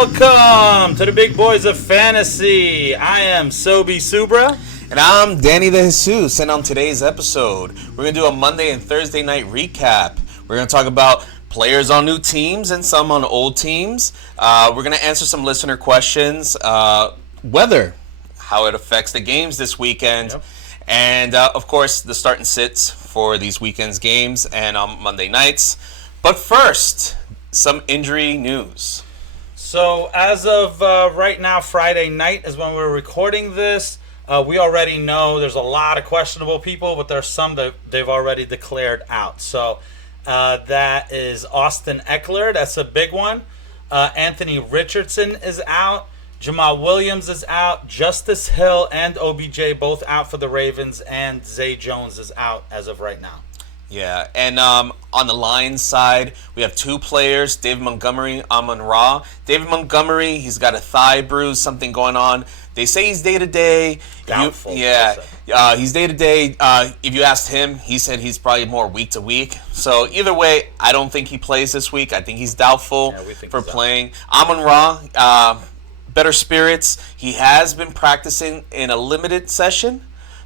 Welcome to the Big Boys of Fantasy. I am Sobi Subra. And I'm Danny the Jesus. And on today's episode, we're going to do a Monday and Thursday night recap. We're going to talk about players on new teams and some on old teams. We're going to answer some listener questions. Weather, how it affects the games this weekend. Yep. And, of course, the start and sits for these weekend's games and on Monday nights. But first, some injury news. So as of right now, Friday night is when we're recording this. We already know there's a lot of questionable people, but there's some that they've already declared out. So that is Austin Eckler. That's a big one. Anthony Richardson is out. Jamal Williams is out. Justice Hill and OBJ both out for the Ravens. And Zay Jones is out as of right now. Yeah, and on the Lions side, we have two players, David Montgomery, Amon-Ra. David Montgomery, he's got a thigh bruise, something going on. They say he's day-to-day. Doubtful. He's day-to-day. If you asked him, he said he's probably more week-to-week. So either way, I don't think he plays this week. I think he's doubtful for playing. Amon-Ra, better spirits. He has been practicing in a limited session.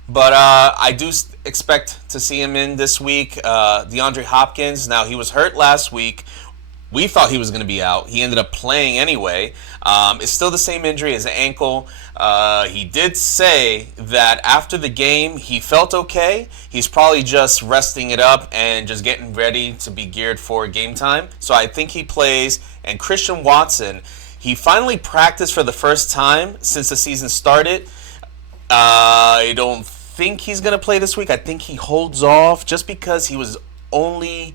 But I do expect to see him in this week. DeAndre Hopkins, now he was hurt last week. We thought he was going to be out. He ended up playing anyway. It's still the same injury as an ankle. He did say that after the game, he felt okay. He's probably just resting it up and just getting ready to be geared for game time. So I think he plays. And Christian Watson, he finally practiced for the first time since the season started. I don't think he's going to play this week. I think he holds off just because he was only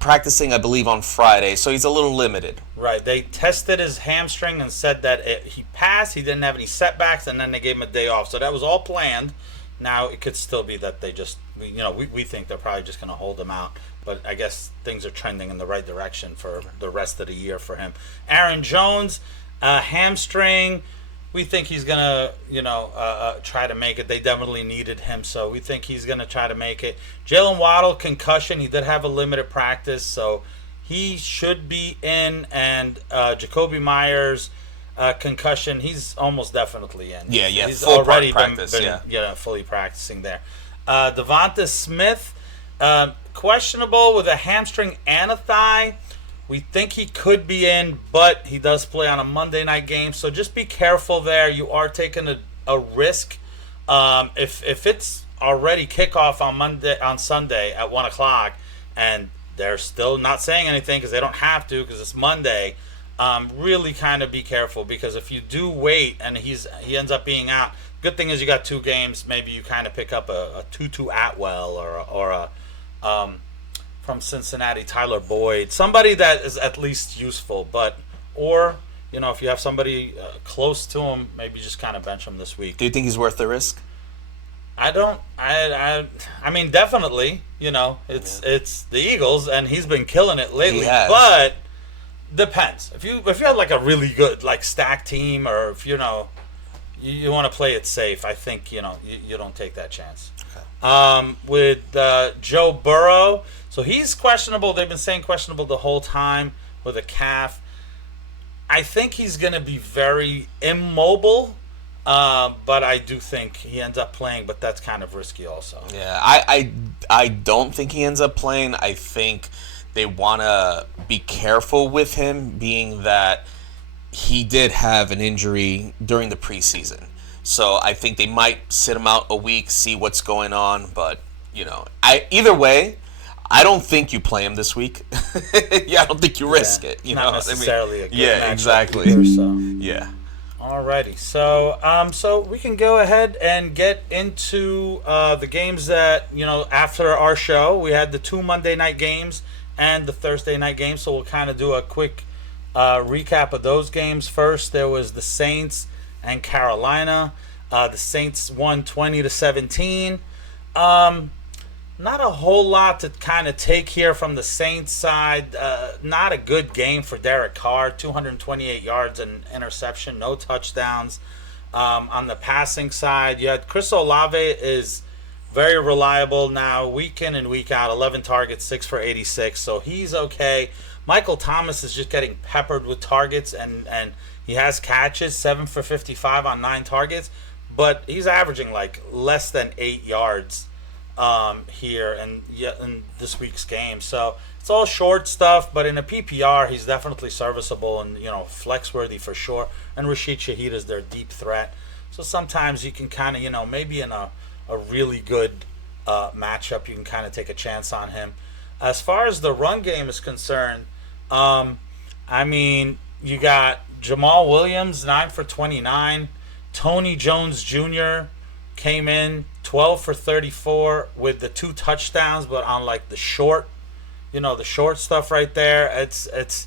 practicing, I believe, on Friday. So he's a little limited. Right. They tested his hamstring and said that he passed. He didn't have any setbacks, and then they gave him a day off. So that was all planned. Now it could still be that they just, we think they're probably just going to hold him out. But I guess things are trending in the right direction for the rest of the year for him. Aaron Jones, hamstring. We think he's going to, try to make it. They definitely needed him, so we think he's going to try to make it. Jalen Waddle, concussion. He did have a limited practice, so he should be in. And Jacoby Myers, concussion. He's almost definitely in. Yeah. He's full already practice, been fully practicing there. Devonta Smith, questionable with a hamstring and a thigh. We think he could be in, but he does play on a Monday night game, so just be careful there. You are taking a risk. If it's already kickoff on Sunday at 1 o'clock, and they're still not saying anything because they don't have to because it's Monday, really kind of be careful, because if you do wait and he ends up being out, good thing is you got two games. Maybe you kind of pick up a Tutu Atwell or a from Cincinnati, Tyler Boyd, somebody that is at least useful, or if you have somebody close to him, maybe just kind of bench him this week. Do you think he's worth the risk? I don't. I mean, definitely. It's the Eagles, and he's been killing it lately. He has. But depends. If you have like a really good stack team, or if you want to play it safe, I think you don't take that chance. Okay. With Joe Burrow. So he's questionable. They've been saying questionable the whole time with a calf. I think he's going to be very immobile, but I do think he ends up playing, but that's kind of risky also. Yeah, I don't think he ends up playing. I think they want to be careful with him, being that he did have an injury during the preseason. So I think they might sit him out a week, see what's going on. But, either way, I don't think you play him this week. I don't think you risk it. Not necessarily a good matchup exactly. Either, so. Yeah. Alrighty, so we can go ahead and get into the games that after our show. We had the 2 Monday night games and the Thursday night games, so we'll kind of do a quick recap of those games. First, there was the Saints and Carolina. The Saints won 20-17. Not a whole lot to kind of take here from the Saints side. Not a good game for Derek Carr. 228 yards and interception, no touchdowns. On the passing side, you had Chris Olave is very reliable now, week in and week out. 11 targets, 6 for 86, so he's okay. Michael Thomas is just getting peppered with targets, and he has catches, 7 for 55 on 9 targets, but he's averaging like less than 8 yards here in this week's game. So it's all short stuff, but in a PPR, he's definitely serviceable and, flex worthy for sure. And Rashid Shaheed is their deep threat. So sometimes you can kind of, maybe in a really good matchup, you can kind of take a chance on him. As far as the run game is concerned, you got Jamal Williams, 9 for 29. Tony Jones Jr. came in 12 for 34 with the 2 touchdowns, but on like the short, the short stuff right there. It's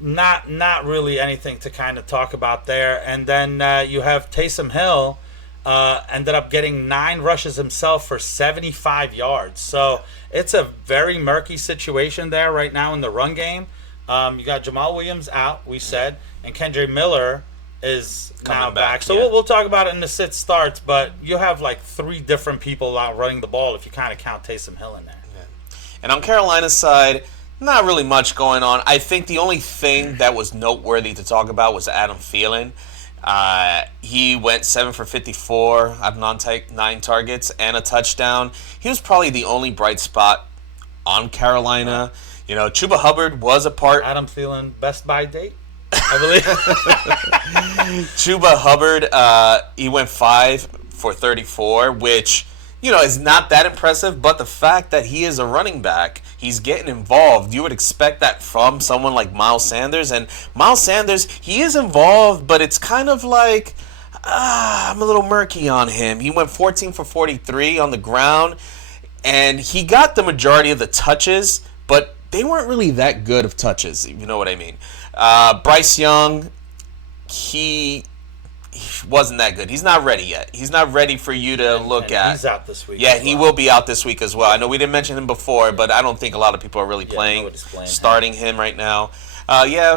not really anything to kind of talk about there. And then you have Taysom Hill, ended up getting 9 rushes himself for 75 yards. So it's a very murky situation there right now in the run game. You got Jamal Williams out, we said, and Kendre Miller is now back. So we'll talk about it in the sit starts, but you have like 3 different people out running the ball if you kind of count Taysom Hill in there. Yeah. And on Carolina's side, not really much going on. I think the only thing that was noteworthy to talk about was Adam Thielen. He went 7 for 54 out of 9 targets and a touchdown. He was probably the only bright spot on Carolina. Chuba Hubbard was a part. Adam Thielen, Best Buy date, I believe. Chuba Hubbard, he went 5 for 34, which, is not that impressive. But the fact that he is a running back, he's getting involved. You would expect that from someone like Miles Sanders. And Miles Sanders, he is involved, but it's kind of like, I'm a little murky on him. He went 14 for 43 on the ground, and he got the majority of the touches, but they weren't really that good of touches, if you know what I mean. Bryce Young, he wasn't that good. He's not ready yet. He's not ready for you to look at. He's out this week. Yeah, he will be out this week as well. I know we didn't mention him before, but I don't think a lot of people are really starting him right now.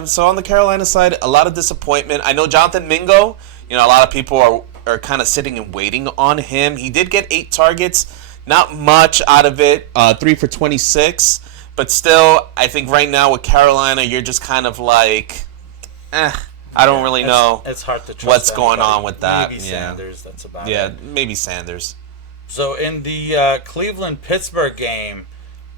So on the Carolina side, a lot of disappointment. I know Jonathan Mingo, a lot of people are kind of sitting and waiting on him. He did get 8 targets, not much out of it, 3 for 26. But still, I think right now with Carolina, you're just kind of like, I don't really know it's hard to trust what's going on with that. Maybe Sanders, that's about it. Yeah, maybe Sanders. So in the Cleveland-Pittsburgh game,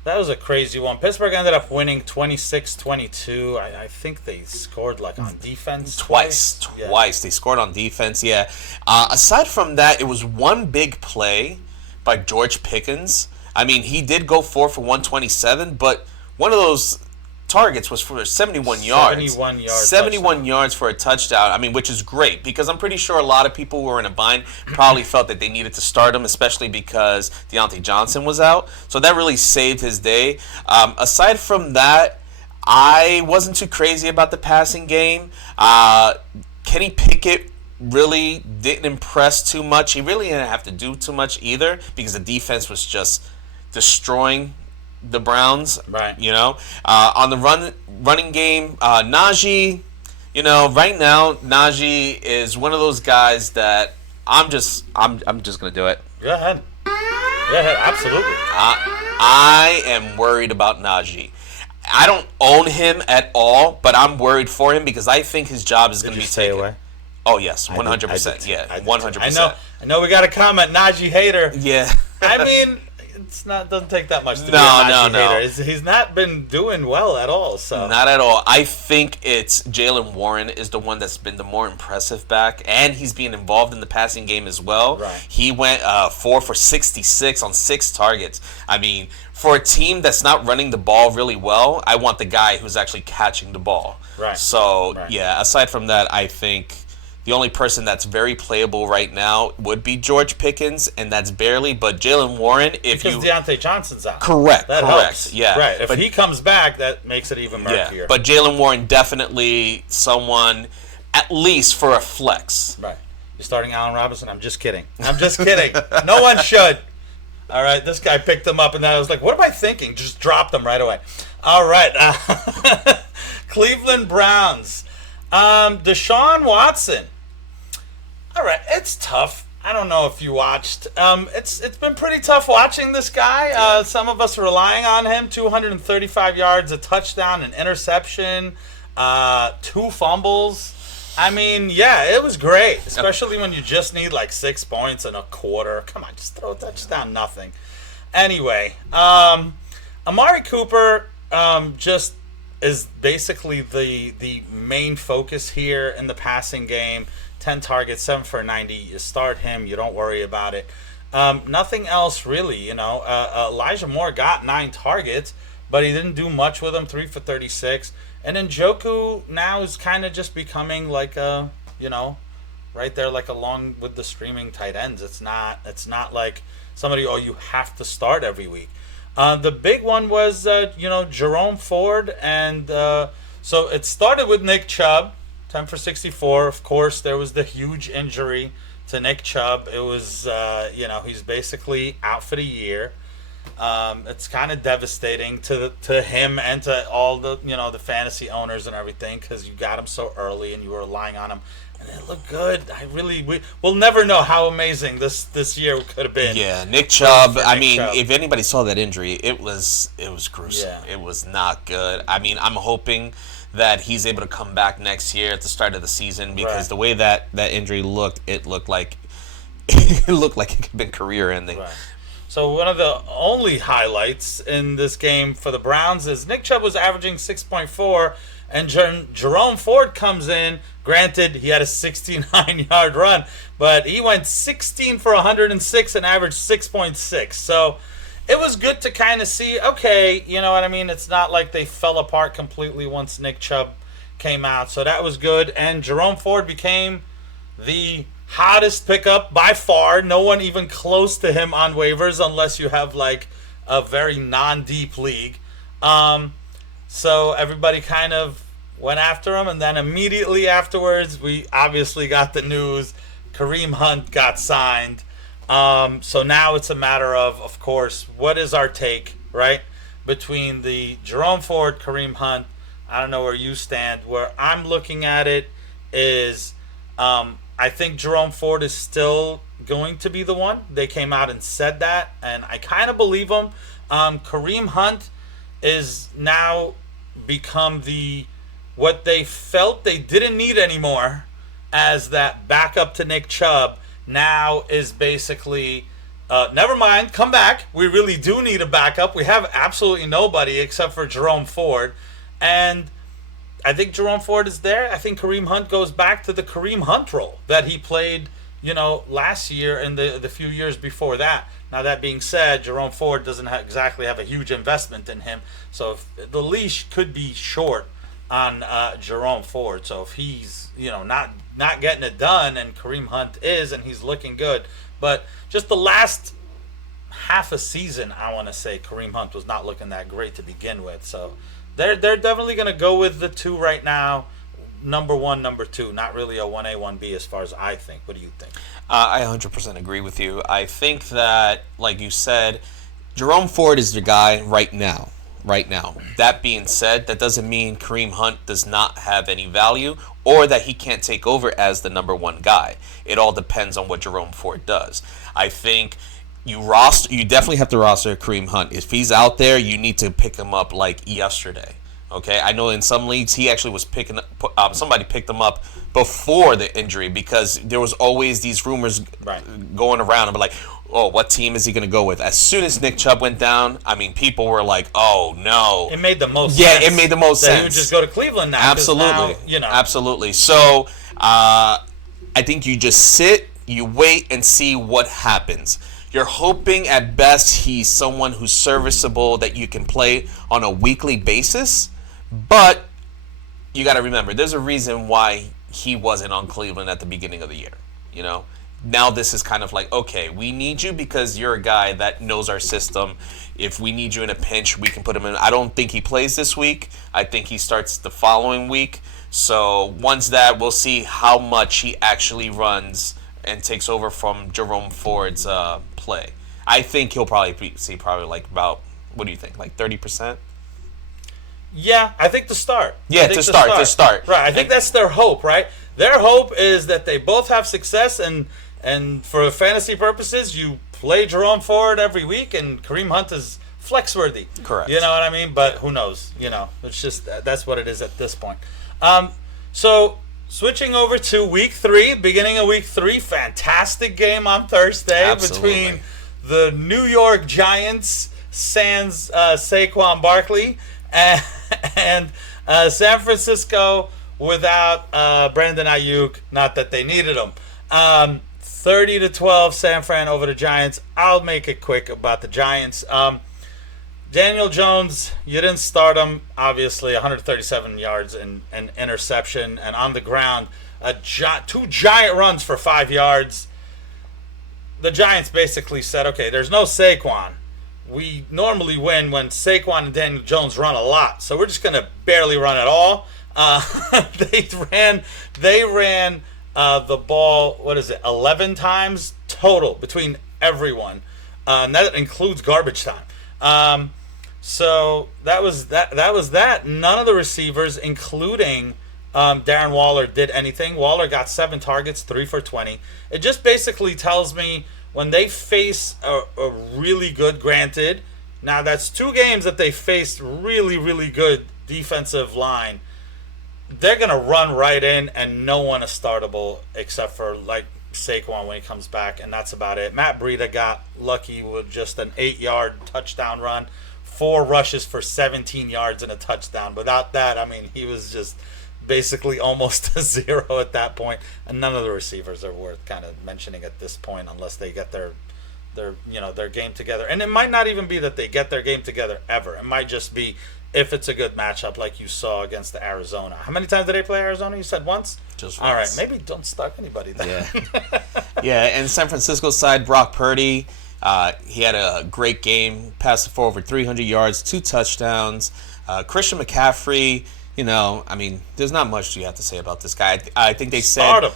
that was a crazy one. Pittsburgh ended up winning 26-22. I think they scored like on defense twice. They scored on defense, yeah. Aside from that, it was one big play by George Pickens. He did go 4 for 127, but one of those targets was for 71 yards. 71 yards for a touchdown. Which is great, because I'm pretty sure a lot of people who were in a bind probably felt that they needed to start him, especially because Deontay Johnson was out. So that really saved his day. Aside from that, I wasn't too crazy about the passing game. Kenny Pickett really didn't impress too much. He really didn't have to do too much either, because the defense was just destroying the Browns. Right. On the running game, Najee, right now Najee is one of those guys that I'm just gonna do it. Go ahead, absolutely. I am worried about Najee. I don't own him at all, but I'm worried for him because I think his job is going to be taken. Away? Oh yes, 100%. Yeah, 100%. I know. We got a comment, Najee hater. Yeah. Doesn't take that much to be a Najee hater. He's not been doing well at all. So not at all. I think it's Jaylen Warren is the one that's been the more impressive back, and he's being involved in the passing game as well. Right. He went 4 for 66 on 6 targets. For a team that's not running the ball really well, I want the guy who's actually catching the ball. Right. So yeah. Aside from that, I think the only person that's very playable right now would be George Pickens, and that's barely. But Jaylen Warren, because Deontay Johnson's out. Correct. Helps. Yeah. Right. If he comes back, that makes it even murkier. Yeah. But Jaylen Warren, definitely someone, at least for a flex. Right. You're starting Allen Robinson? I'm just kidding. No one should. All right. This guy picked him up, and then I was like, what am I thinking? Just dropped him right away. All right. Cleveland Browns. Deshaun Watson. All right, it's tough. I don't know if you watched. It's been pretty tough watching this guy. Some of us are relying on him. 235 yards, a touchdown, an interception, 2 fumbles. I mean, yeah, it was great, especially when you just need like 6 points in a quarter. Come on, just throw a touchdown, nothing. Anyway, Amari Cooper just is basically the main focus here in the passing game. 10 targets, 7 for 90. You start him, you don't worry about it. Nothing else really, you know. Elijah Moore got 9 targets, but he didn't do much with them. 3 for 36. And then Njoku now is kind of just becoming like a, you know, right there, like along with the streaming tight ends. It's not like somebody you have to start every week. The big one was Jerome Ford, and so it started with Nick Chubb. 10 for 64. Of course, there was the huge injury to Nick Chubb. It was, he's basically out for the year. It's kind of devastating to him and to all the, the fantasy owners and everything, because you got him so early and you were relying on him. And it looked good. We'll never know how amazing this year could have been. Yeah, Nick Chubb. If anybody saw that injury, it was gruesome. Yeah. It was not good. I mean, I'm hoping that he's able to come back next year at the start of the season, because the way that injury looked, it looked like it could have been career ending. Right. So one of the only highlights in this game for the Browns is Nick Chubb was averaging 6.4, and Jerome Ford comes in. Granted, he had a 69-yard run, but he went 16 for 106 and averaged 6.6. So it was good to kind of see, okay, you know what I mean? It's not like they fell apart completely once Nick Chubb came out. So that was good. And Jerome Ford became the hottest pickup by far. No one even close to him on waivers unless you have like a very non-deep league. So everybody kind of went after him. And then immediately afterwards, we obviously got the news. Kareem Hunt got signed. So now it's a matter of course, what is our take, right? Between the Jerome Ford, Kareem Hunt. I don't know where you stand. Where I'm looking at it is, I think Jerome Ford is still going to be the one. They came out and said that, and I kind of believe them. Kareem Hunt is now become what they felt they didn't need anymore as that backup to Nick Chubb. Now is basically, never mind, come back. We really do need a backup. We have absolutely nobody except for Jerome Ford. And I think Jerome Ford is there. I think Kareem Hunt goes back to the Kareem Hunt role that he played, last year and the few years before that. Now, that being said, Jerome Ford doesn't exactly have a huge investment in him. So if the leash could be short on Jerome Ford. So if he's, not getting it done, and Kareem Hunt is, and he's looking good. But just the last half a season, I want to say Kareem Hunt was not looking that great to begin with. So they're definitely going to go with the 2 right now. Number 1, number 2. Not really a 1A, 1B as far as I think. What do you think? I 100% agree with you. I think that, like you said, Jerome Ford is the guy right now. That being said, that doesn't mean Kareem Hunt does not have any value or that he can't take over as the number 1 guy. It all depends on what Jerome Ford does. I think you definitely have to roster Kareem Hunt. If he's out there, you need to pick him up like yesterday. Okay, I know in some leagues he actually was somebody picked him up before the injury, because there was always these rumors going around and like, oh, what team is he going to go with? As soon as Nick Chubb went down, I mean, people were like, oh, no. It made the most sense. Yeah, it made the most sense. He would just go to Cleveland now. Absolutely. Now, Absolutely. So I think you just sit, you wait, and see what happens. You're hoping at best he's someone who's serviceable that you can play on a weekly basis. But you got to remember, there's a reason why he wasn't on Cleveland at the beginning of the year, Now this is kind of like, okay, we need you because you're a guy that knows our system. If we need you in a pinch, we can put him in. I don't think he plays this week. I think he starts the following week. So once that, we'll see how much he actually runs and takes over from Jerome Ford's play. I think he'll probably see like about, what do you think, like 30%? Yeah, I think to start. Yeah, to start. Right, I think that's their hope, right? Their hope is that they both have success, and And for fantasy purposes, you play Jerome Ford every week, and Kareem Hunt is flex worthy. Correct. You know what I mean? But who knows? It's just that's what it is at this point. So switching over to week 3, beginning of week 3, fantastic game on Thursday between the New York Giants sans Saquon Barkley and San Francisco without Brandon Ayuk. Not that they needed him. 30-12 San Fran over the Giants. I'll make it quick about the Giants. Daniel Jones, you didn't start him. Obviously, 137 yards and an interception. And on the ground, 2 giant runs for 5 yards. The Giants basically said, okay, there's no Saquon. We normally win when Saquon and Daniel Jones run a lot. So we're just going to barely run at all. They ran the ball, 11 times total between everyone. And that includes garbage time. So that was that. None of the receivers, including Darren Waller, did anything. Waller got 7 targets, 3 for 20. It just basically tells me when they face a really good, granted, now that's 2 games that they faced really, really good defensive line, they're going to run right in, and no one is startable except for like Saquon when he comes back, and that's about it. Matt Breida got lucky with just an 8-yard touchdown run, 4 rushes for 17 yards and a touchdown. Without that, I mean, he was just basically almost a 0 at that point, and none of the receivers are worth kind of mentioning at this point unless they get their game together. And it might not even be that they get their game together ever. It might just be if it's a good matchup like you saw against the Arizona. How many times did they play Arizona? You said once? Just once. All right, maybe don't start anybody then. Yeah, and San Francisco side, Brock Purdy, he had a great game, passed for over 300 yards, 2 touchdowns. Christian McCaffrey, I mean, there's not much you have to say about this guy. I think they said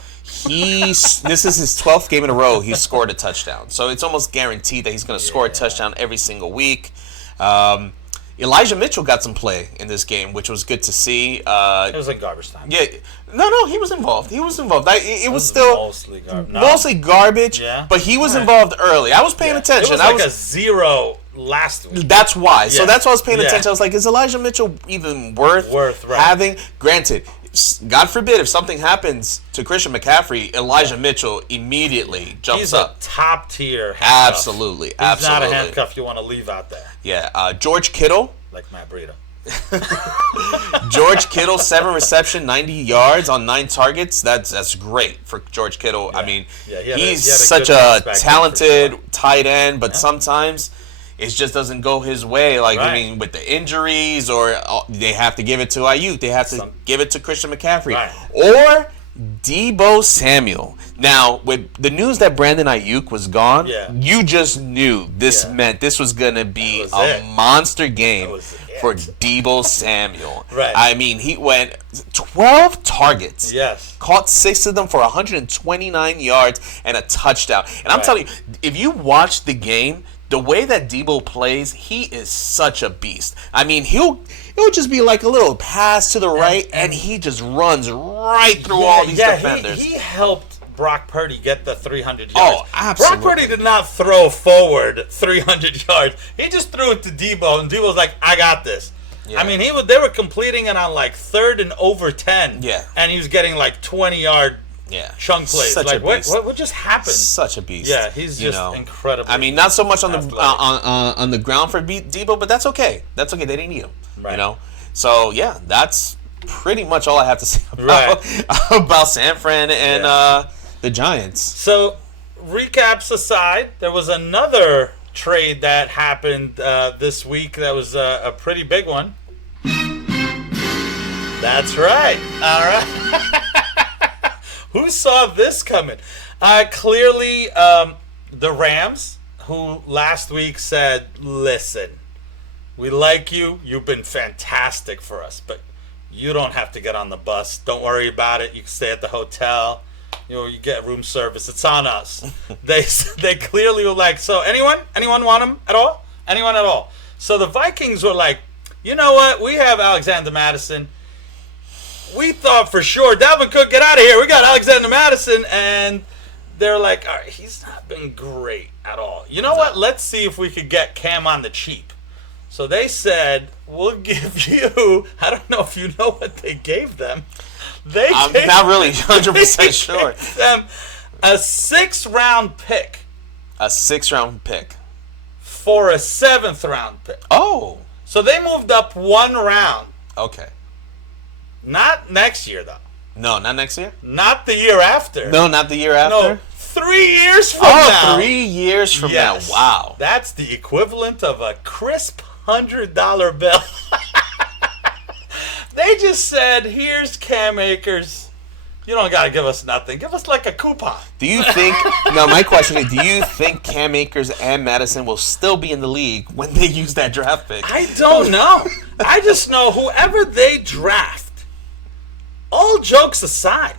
this is his 12th game in a row he's scored a touchdown. So it's almost guaranteed that he's going to score a touchdown every single week. Elijah Mitchell got some play in this game, which was good to see. It was in garbage time. Yeah, no, he was involved. It was still mostly garbage. Yeah. But he was involved early. I was paying attention. It was like a 0 last week. That's why. Yeah. So that's why I was paying attention. I was like, is Elijah Mitchell even worth having? Granted, God forbid if something happens to Christian McCaffrey, Elijah Mitchell immediately jumps up. He's a top tier handcuff. Absolutely. He's not a handcuff you want to leave out there. Yeah. George Kittle. Like Matt Breida. George Kittle, 7 reception, 90 yards on 9 targets. That's great for George Kittle. Yeah. I mean, he's such a talented tight end, but sometimes it just doesn't go his way. Like, I mean, with the injuries, or they have to give it to Ayuk. They have to give it to Christian McCaffrey. Right. Or Deebo Samuel. Now, with the news that Brandon Ayuk was gone, you just knew this meant this was going to be a monster game for Deebo Samuel. Right. I mean, he went 12 targets. Yes. Caught 6 of them for 129 yards and a touchdown. And I'm telling you, if you watch the game, the way that Deebo plays, he is such a beast. I mean, he'll just be like a little pass to the right, and he just runs right through all these defenders. He helped Brock Purdy get the 300 yards. Oh, absolutely. Brock Purdy did not throw forward 300 yards. He just threw it to Deebo, and Deebo was like, I got this. Yeah. I mean, they were completing it on like 3rd and over 10. Yeah. And he was getting like 20-yard chunk plays. Such like, a beast. What just happened? Such a beast. Yeah, he's just incredible. I mean, not so much on the ground for Deebo, but that's okay. That's okay. They didn't need him. Right. So yeah, that's pretty much all I have to say about San Fran and the Giants. So recaps aside, there was another trade that happened this week that was a pretty big one. That's right. All right. Who saw this coming? Clearly, the Rams, who last week said, listen, we like you. You've been fantastic for us, but you don't have to get on the bus. Don't worry about it. You can stay at the hotel. You get room service. It's on us. They clearly were like, so anyone want him at all? Anyone at all? So the Vikings were like, you know what? We have Alexander Madison. We thought for sure Dalvin Cook, get out of here. We got Alexander Madison, and they're like, all right, he's not been great at all. You know what? Let's see if we could get Cam on the cheap. So they said, we'll give you, I don't know if you know what they gave them. I'm not really 100% sure. Them a 6th-round pick. A 6th-round pick. For a 7th-round pick. Oh. So they moved up 1 round. Okay. Not next year, though. No, not next year? Not the year after. No, not the year after? No, 3 years from now. 3 years from now. Wow. That's the equivalent of a crisp $100 bill. They just said, here's Cam Akers. You don't got to give us nothing. Give us like a coupon. Do you think, no, my question is, do you think Cam Akers and Madison will still be in the league when they use that draft pick? I don't know. I just know whoever they draft, all jokes aside,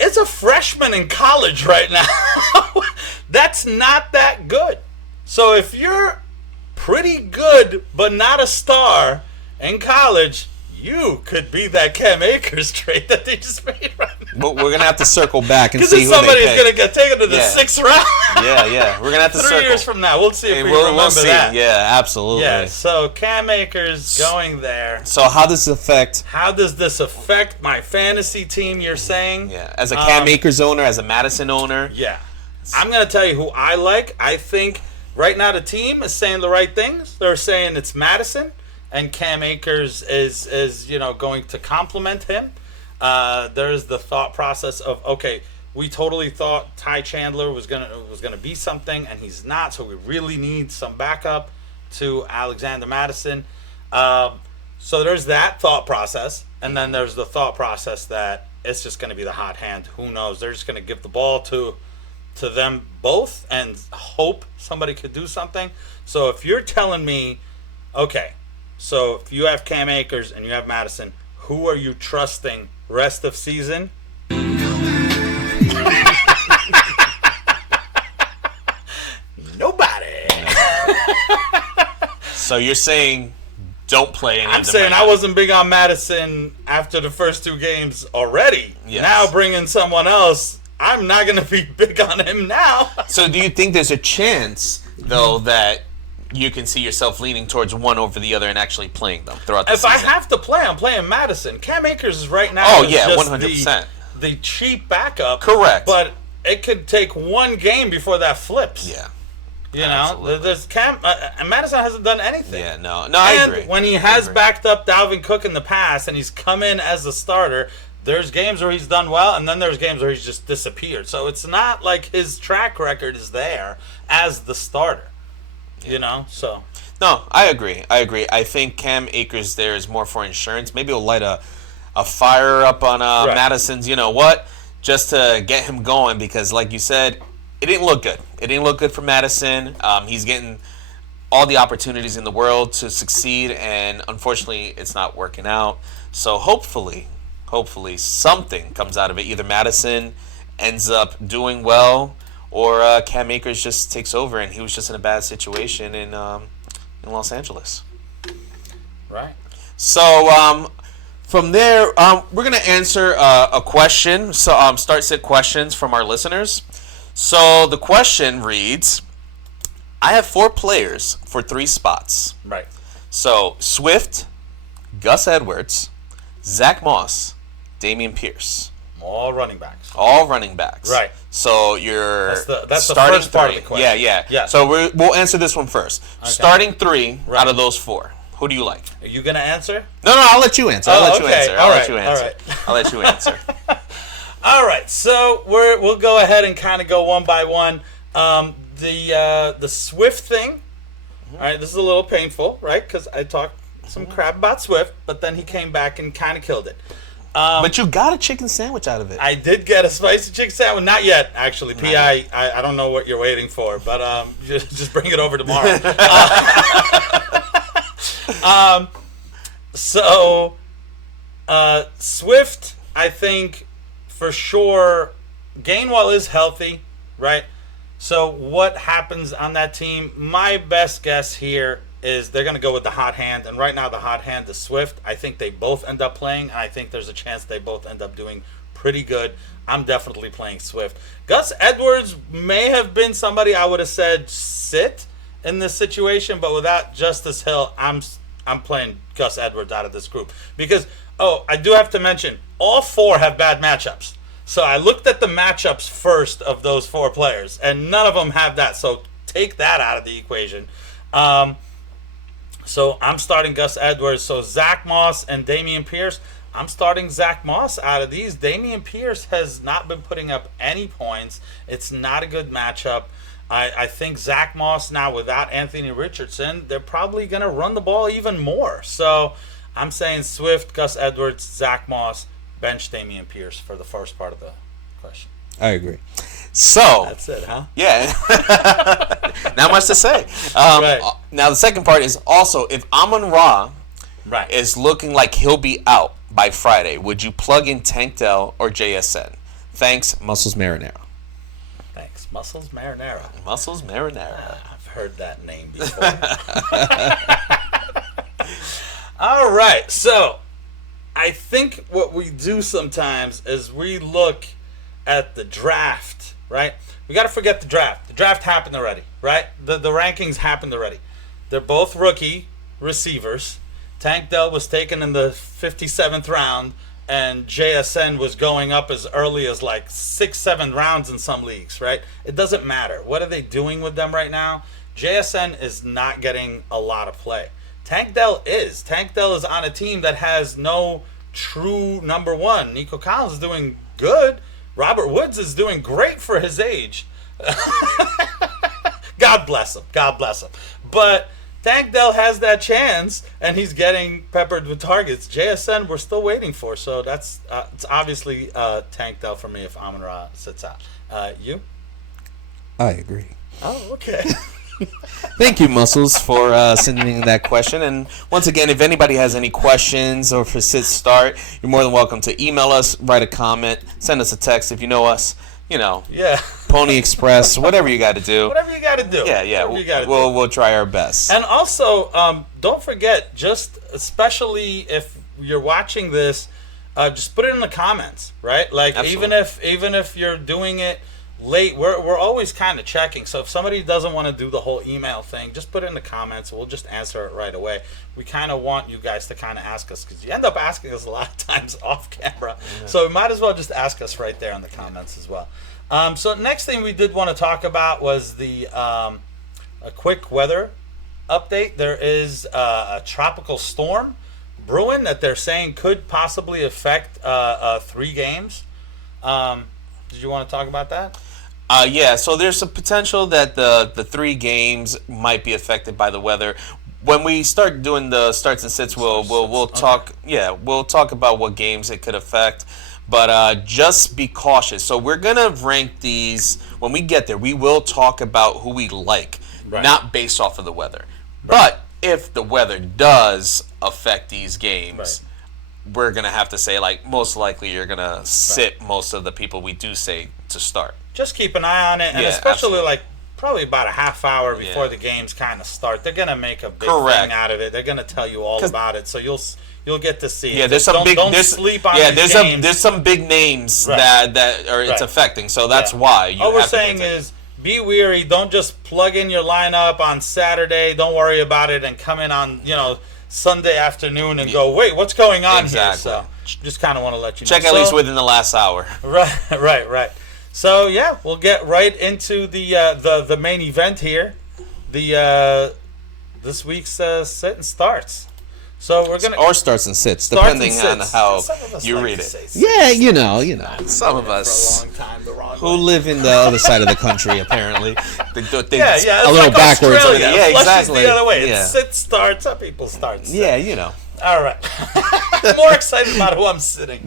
it's a freshman in college right now. That's not that good. So if you're pretty good but not a star in college, you could be that Cam Akers trade that they just made right now. But we're going to have to circle back and see who they pick. Because somebody's going to get taken to the 6th round. Yeah. We're going to have to 3 circle. years from now. We'll see if we remember that. Yeah, absolutely. Yeah, so Cam Akers going there. So how does this affect my fantasy team, you're saying? Yeah, as a Cam Akers owner, as a Madison owner. Yeah. I'm going to tell you who I like. I think right now the team is saying the right things. They're saying it's Madison. And Cam Akers is going to complement him. There's the thought process of, okay, we totally thought Ty Chandler was gonna be something, and he's not. So we really need some backup to Alexander Madison. So there's that thought process, and then there's the thought process that it's just going to be the hot hand. Who knows? They're just going to give the ball to them both and hope somebody could do something. So if you're telling me, okay. So if you have Cam Akers and you have Madison, who are you trusting rest of season? Nobody. So you're saying don't play any of them. I'm saying I wasn't big on Madison after the first 2 games already. Yes. Now bringing someone else, I'm not going to be big on him now. So do you think there's a chance, though, that you can see yourself leaning towards one over the other and actually playing them throughout the season? If I have to play, I'm playing Madison. Cam Akers is right now. Oh, yeah, 100%. The cheap backup. Correct. But it could take 1 game before that flips. Yeah. You know, there's Madison hasn't done anything. Yeah, no, I agree. When he has backed up Dalvin Cook in the past and he's come in as a starter, there's games where he's done well, and then there's games where he's just disappeared. So it's not like his track record is there as the starter. You know, so. No, I agree. I think Cam Akers there is more for insurance. Maybe he'll light a fire up on Madison's, just to get him going, because like you said, it didn't look good. It didn't look good for Madison. He's getting all the opportunities in the world to succeed, and unfortunately it's not working out. So hopefully something comes out of it. Either Madison ends up doing well, or Cam Akers just takes over, and he was just in a bad situation in Los Angeles. Right. So from there, we're going to answer a question. So start-sit questions from our listeners. So the question reads, I have 4 players for 3 spots. Right. So Swift, Gus Edwards, Zach Moss, Dameon Pierce. All running backs. Right. So you're that's the first part of the question. Yeah. So we'll answer this one first. Okay. Starting 3 out of those 4. Who do you like? Are you going to answer? No, I'll let you answer. I'll let you answer. All right. So we'll go ahead and kind of go one by one. The Swift thing. All right. This is a little painful, right? Because I talked some crap about Swift, but then he came back and kind of killed it. But you got a chicken sandwich out of it. I did get a spicy chicken sandwich. Not yet, actually. I don't know what you're waiting for, but just bring it over tomorrow. Swift, I think, for sure, Gainwell is healthy, right? So what happens on that team? My best guess here is they're going to go with the hot hand, and right now the hot hand is Swift. I think they both end up playing, and I think there's a chance they both end up doing pretty good. I'm definitely playing Swift. Gus Edwards may have been somebody I would have said sit in this situation, but without Justice Hill, I'm playing Gus Edwards out of this group. Because, I do have to mention, all 4 have bad matchups. So I looked at the matchups first of those 4 players, and none of them have that. So take that out of the equation. So I'm starting Gus Edwards. So Zach Moss and Dameon Pierce. I'm starting Zach Moss out of these. Dameon Pierce has not been putting up any points. It's not a good matchup. I think Zach Moss now without Anthony Richardson, they're probably going to run the ball even more. So I'm saying Swift, Gus Edwards, Zach Moss, bench Dameon Pierce for the first part of the question. I agree. So that's it, huh? Yeah. Not much to say. Right. Now the second part is also if Amon-Ra is looking like he'll be out by Friday, would you plug in Tank Dell or JSN? Thanks, Muscles Marinara. Thanks, Muscles Marinara. Muscles Marinara. I've heard that name before. All right, so I think what we do sometimes is we look at the draft, right? We got to forget the draft. The draft happened already, right? The rankings happened already. They're both rookie receivers. Tank Dell was taken in the 57th round, and JSN was going up as early as like 6-7 rounds in some leagues, right? It doesn't matter. What are they doing with them right now? JSN is not getting a lot of play. Tank Dell is. Tank Dell is on a team that has no true number one. Nico Collins is doing good. Robert Woods is doing great for his age. God bless him. God bless him. But Tank Dell has that chance, and he's getting peppered with targets. JSN, we're still waiting for. So that's it's obviously Tank Dell for me if Amon-Ra sits out. You? I agree. Oh, okay. Thank you, Muscles, for sending that question. And once again, if anybody has any questions or for sit start, you're more than welcome to email us, write a comment, send us a text if you know us. You know, yeah, Pony Express, whatever you got to do. Whatever you got to do. Yeah. We'll try our best. And also, don't forget, just especially if you're watching this, just put it in the comments, right? Like even if you're doing it late, we're always kind of checking. So if somebody doesn't want to do the whole email thing, just put it in the comments. We'll just answer it right away. We kind of want you guys to kind of ask us because you end up asking us a lot of times off camera. Yeah. So we might as well just ask us right there in the comments as well. So next thing we did want to talk about was the a quick weather update. There is a tropical storm brewing that they're saying could possibly affect 3 games. Did you want to talk about that? Yeah, so there's a potential that the 3 games might be affected by the weather. When we start doing the starts and sits, we'll talk. Okay. Yeah, we'll talk about what games it could affect. But just be cautious. So we're gonna rank these when we get there. We will talk about who we like, not based off of the weather. Right. But if the weather does affect these games, we're gonna have to say like most likely you're gonna sit most of the people we do say to start. Just keep an eye on it, and especially like probably about a half hour before the games kind of start. They're gonna make a big thing out of it. They're gonna tell you all about it, so you'll get to see. Yeah, there's some don't sleep on these games. There's some big names that are it's affecting, so that's why. All we're saying is be weary. Don't just plug in your lineup on Saturday. Don't worry about it and come in on Sunday afternoon and go, wait, what's going on here? So just kind of want to let you know. Check at least within the last hour. Right. So yeah, we'll get right into the main event here. This week's sit and starts. So we're gonna or starts and sits, depending on how you read it. Yeah, you know. Some of us for a long time, the wrong who live in the other side of the country, apparently. They a little like backwards. Australia. Yeah, exactly. The other way. It's sit starts. Some people start. Sit. Yeah, you know. All right. I'm more excited about who I'm sitting.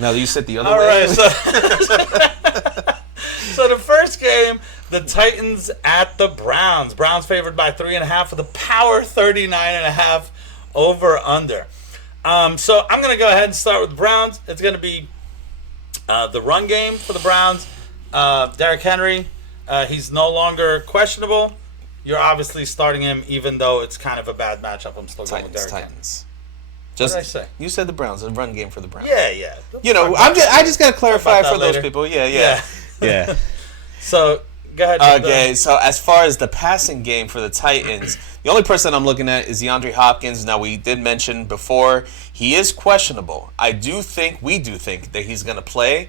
Now you sit the other way. All right. So the first game, the Titans at the Browns. Browns favored by 3.5 with a power 39.5 over under. So I'm going to go ahead and start with the Browns. It's going to be the run game for the Browns. Derrick Henry, he's no longer questionable. You're obviously starting him, even though it's kind of a bad matchup. I'm still going with Derrick Henry. What did I say? You said the Browns, a run game for the Browns. Yeah. I just got to clarify for those people. Yeah. So, go ahead. Okay, so as far as the passing game for the Titans, the only person I'm looking at is DeAndre Hopkins. Now, we did mention before, he is questionable. We do think that he's going to play.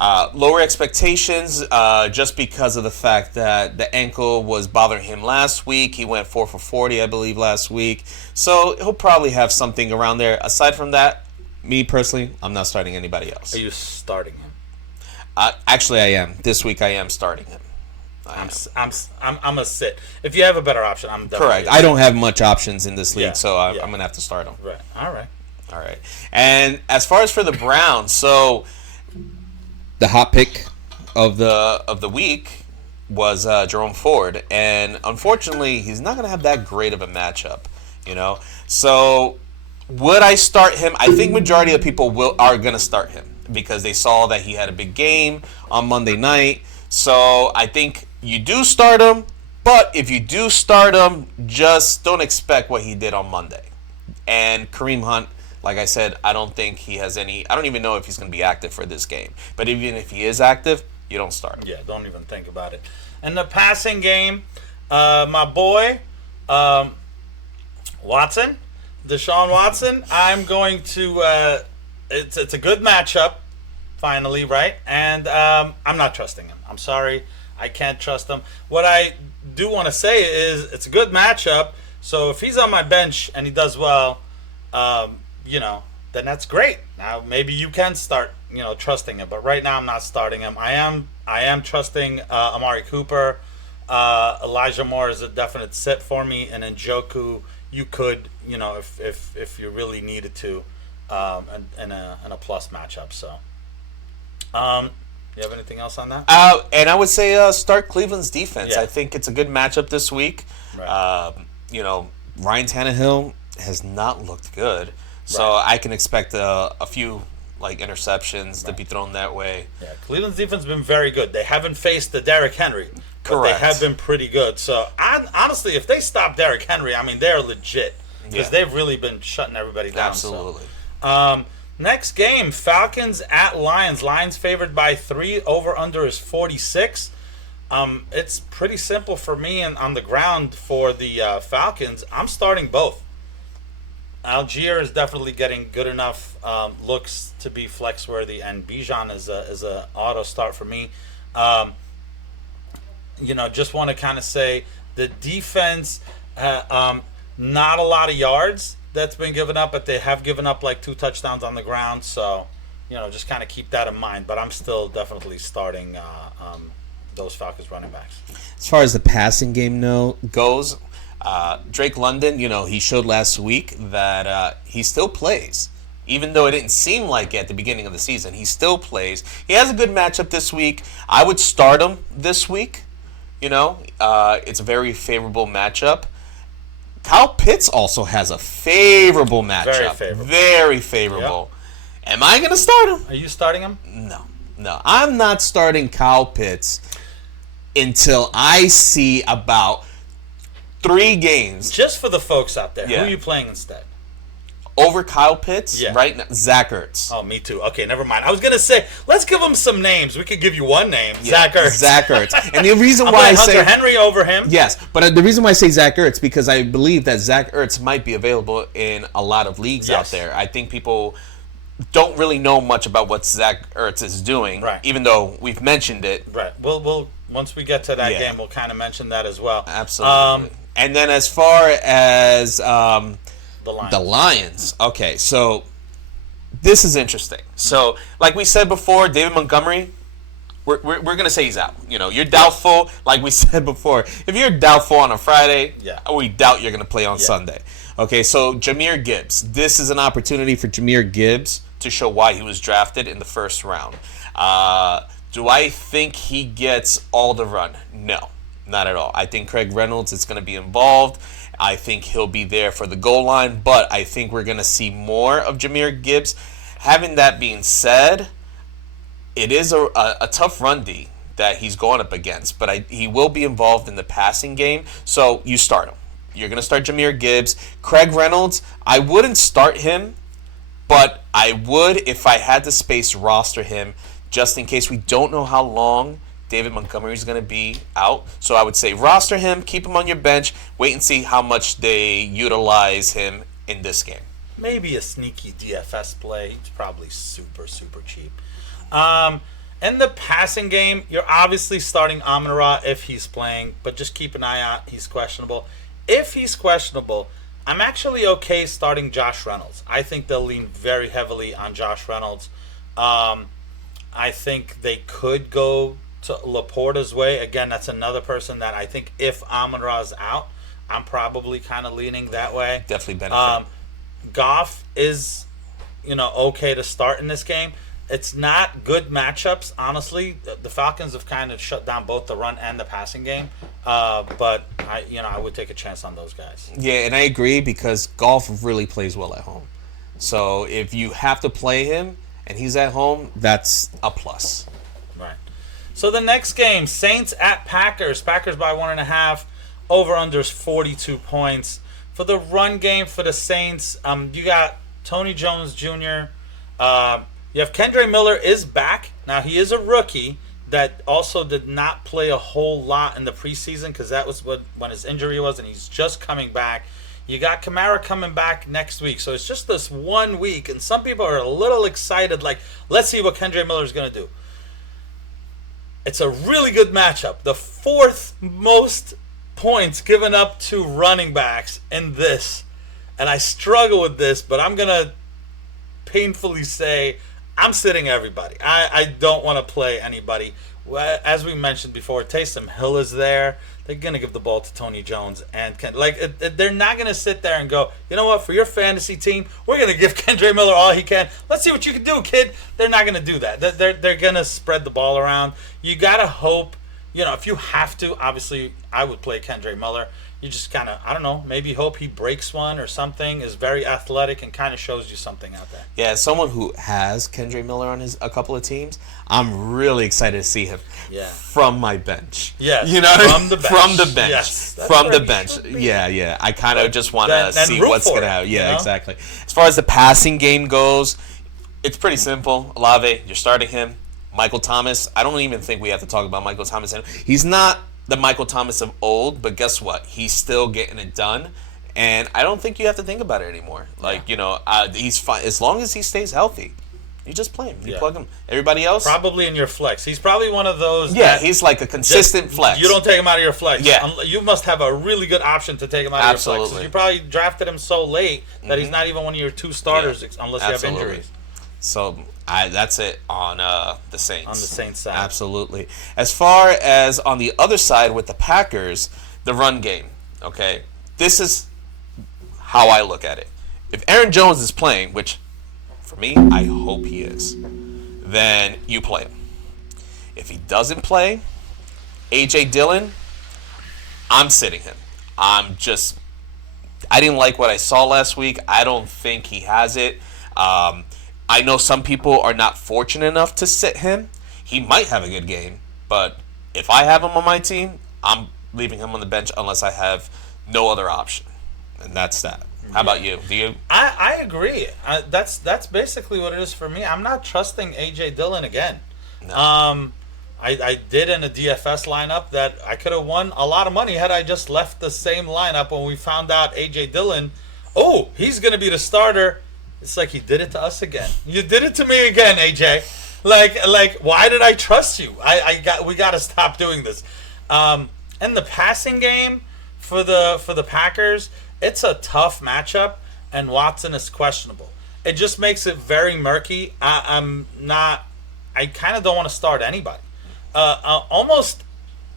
Lower expectations just because of the fact that the ankle was bothering him last week. He went 4 for 40, I believe, last week. So he'll probably have something around there. Aside from that, me personally, I'm not starting anybody else. Are you starting him? Actually, I am. This week, I am starting him. I'm a sit. If you have a better option, I'm definitely correct. I don't have much options in this league, so I'm going to have to start him. Right. All right. And as far as for the Browns, so the hot pick of the week was Jerome Ford, and unfortunately, he's not going to have that great of a matchup, So would I start him? I think majority of people are going to start him because they saw that he had a big game on Monday night. So I think you do start him, but if you do start him, just don't expect what he did on Monday. And Kareem Hunt, like I said, I don't think he has any. I don't even know if he's going to be active for this game. But even if he is active, you don't start him. Yeah, don't even think about it. And the passing game, my boy, Watson, Deshaun Watson. I'm going to. It's a good matchup, finally, right? And I'm not trusting him. I'm sorry, I can't trust him. What I do want to say is it's a good matchup. So if he's on my bench and he does well, then that's great. Now maybe you can start, trusting him. But right now I'm not starting him. I am trusting Amari Cooper. Elijah Moore is a definite sit for me, and then Njoku, you could, if you really needed to, in a plus matchup. So, you have anything else on that? And I would say start Cleveland's defense. Yeah. I think it's a good matchup this week. Right. Ryan Tannehill has not looked good. So I can expect a few interceptions to be thrown that way. Yeah, Cleveland's defense has been very good. They haven't faced the Derrick Henry, but correct. they have been pretty good. So honestly, if they stop Derrick Henry, they're legit because they've really been shutting everybody down. Absolutely. So. Next game, Falcons at Lions. Lions favored by 3. Over under is 46. It's pretty simple for me, and on the ground for the Falcons, I'm starting both. Algier is definitely getting good enough looks to be flex worthy, and Bijan is a auto start for me. Just want to kind of say the defense, not a lot of yards that's been given up, but they have given up 2 touchdowns on the ground. So, just kind of keep that in mind. But I'm still definitely starting those Falcons running backs. As far as the passing game goes, Drake London, he showed last week that he still plays. Even though it didn't seem like it at the beginning of the season, he still plays. He has a good matchup this week. I would start him this week. It's a very favorable matchup. Kyle Pitts also has a favorable matchup. Very favorable. Yep. Am I going to start him? Are you starting him? No. I'm not starting Kyle Pitts until I see about 3 games. Just for the folks out there, who are you playing instead? Over Kyle Pitts, right now, Zach Ertz. Oh, me too. Okay, never mind. I was going to say, let's give him some names. We could give you one name, Zach Ertz. Zach Ertz. And the reason why I say Hunter Henry over him. Yes, but the reason why I say Zach Ertz because I believe that Zach Ertz might be available in a lot of leagues out there. I think people don't really know much about what Zach Ertz is doing, even though we've mentioned it. Right. We'll once we get to that game, we'll kind of mention that as well. Absolutely. And then as far as the Lions. Okay, so this is interesting. So, like we said before, David Montgomery, we're going to say he's out. You're doubtful, like we said before. If you're doubtful on a Friday, we doubt you're going to play on Sunday. Okay, so Jahmyr Gibbs. This is an opportunity for Jahmyr Gibbs to show why he was drafted in the first round. Do I think he gets all the run? No, not at all. I think Craig Reynolds is going to be involved. I think he'll be there for the goal line, but I think we're going to see more of Jahmyr Gibbs. Having that being said, it is a tough run D that he's going up against, but he will be involved in the passing game, so you start him. You're going to start Jahmyr Gibbs. Craig Reynolds, I wouldn't start him But I would, if I had the space, roster him just in case. We don't know how long David Montgomery is going to be out. So I would say roster him, keep him on your bench, wait and see how much they utilize him in this game. Maybe a sneaky DFS play. He's probably super, super cheap. In the passing game, you're obviously starting Amon-Ra if he's playing, but just keep an eye out. He's questionable. If he's questionable, I'm actually okay starting Josh Reynolds. I think they'll lean very heavily on Josh Reynolds. I think they could go to Laporta's way. Again, that's another person that I think if Amon-Ra is out, I'm probably kind of leaning that way. Definitely benefit. Goff is, okay to start in this game. It's not good matchups, honestly. The Falcons have kind of shut down both the run and the passing game. But I would take a chance on those guys. Yeah, and I agree because Goff really plays well at home. So if you have to play him and he's at home, that's a plus. Right. So the next game, Saints at Packers. Packers by 1.5. Over-unders 42 points. For the run game for the Saints, you got Tony Jones Jr., you have Kendre Miller is back. Now, he is a rookie that also did not play a whole lot in the preseason because that was when his injury was, and he's just coming back. You got Kamara coming back next week. So it's just this 1 week, and some people are a little excited, like, let's see what Kendre Miller is going to do. It's a really good matchup. The fourth most points given up to running backs in this. And I struggle with this, but I'm going to painfully say I'm sitting everybody. I don't want to play anybody. As we mentioned before, Taysom Hill is there. They're going to give the ball to Tony Jones. And they're not going to sit there and go, you know what, for your fantasy team, we're going to give Kendre Miller all he can. Let's see what you can do, kid. They're not going to do that. They're going to spread the ball around. You got to hope, if you have to, obviously I would play Kendre Miller. You just kind of, I don't know, maybe hope he breaks one or something, is very athletic and kind of shows you something out there. Yeah, as someone who has Kendre Miller on a couple of teams, I'm really excited to see him from my bench. Yeah, from the bench. From the bench. Yes, from the bench. Yeah. I kind of just want to see what's going to happen. Yeah, exactly. As far as the passing game goes, it's pretty simple. Olave, you're starting him. Michael Thomas, I don't even think we have to talk about Michael Thomas. He's not the Michael Thomas of old, but guess what? He's still getting it done, and I don't think you have to think about it anymore. He's fine as long as he stays healthy. You just play him. You plug him. Everybody else, probably in your flex. He's probably one of those. Yeah, he's like a consistent flex. You don't take him out of your flex. Yeah, you must have a really good option to take him out of your flex. You probably drafted him so late that he's not even one of your two starters unless you have injuries. So that's it on the Saints. On the Saints side. Absolutely. As far as on the other side with the Packers, the run game, okay, this is how I look at it. If Aaron Jones is playing, which for me, I hope he is, then you play him. If he doesn't play, A.J. Dillon, I'm sitting him. I didn't like what I saw last week. I don't think he has it. I know some people are not fortunate enough to sit him. He might have a good game, but if I have him on my team, I'm leaving him on the bench unless I have no other option. And that's that. How about you? Do you? I agree. That's basically what it is for me. I'm not trusting A.J. Dillon again. No. I did in a DFS lineup that I could have won a lot of money had I just left the same lineup when we found out A.J. Dillon, he's going to be the starter. It's like he did it to us again. You did it to me again, AJ. Like, why did I trust you? We got to stop doing this. And the passing game for the Packers, it's a tough matchup, and Watson is questionable. It just makes it very murky. I kind of don't want to start anybody. Almost,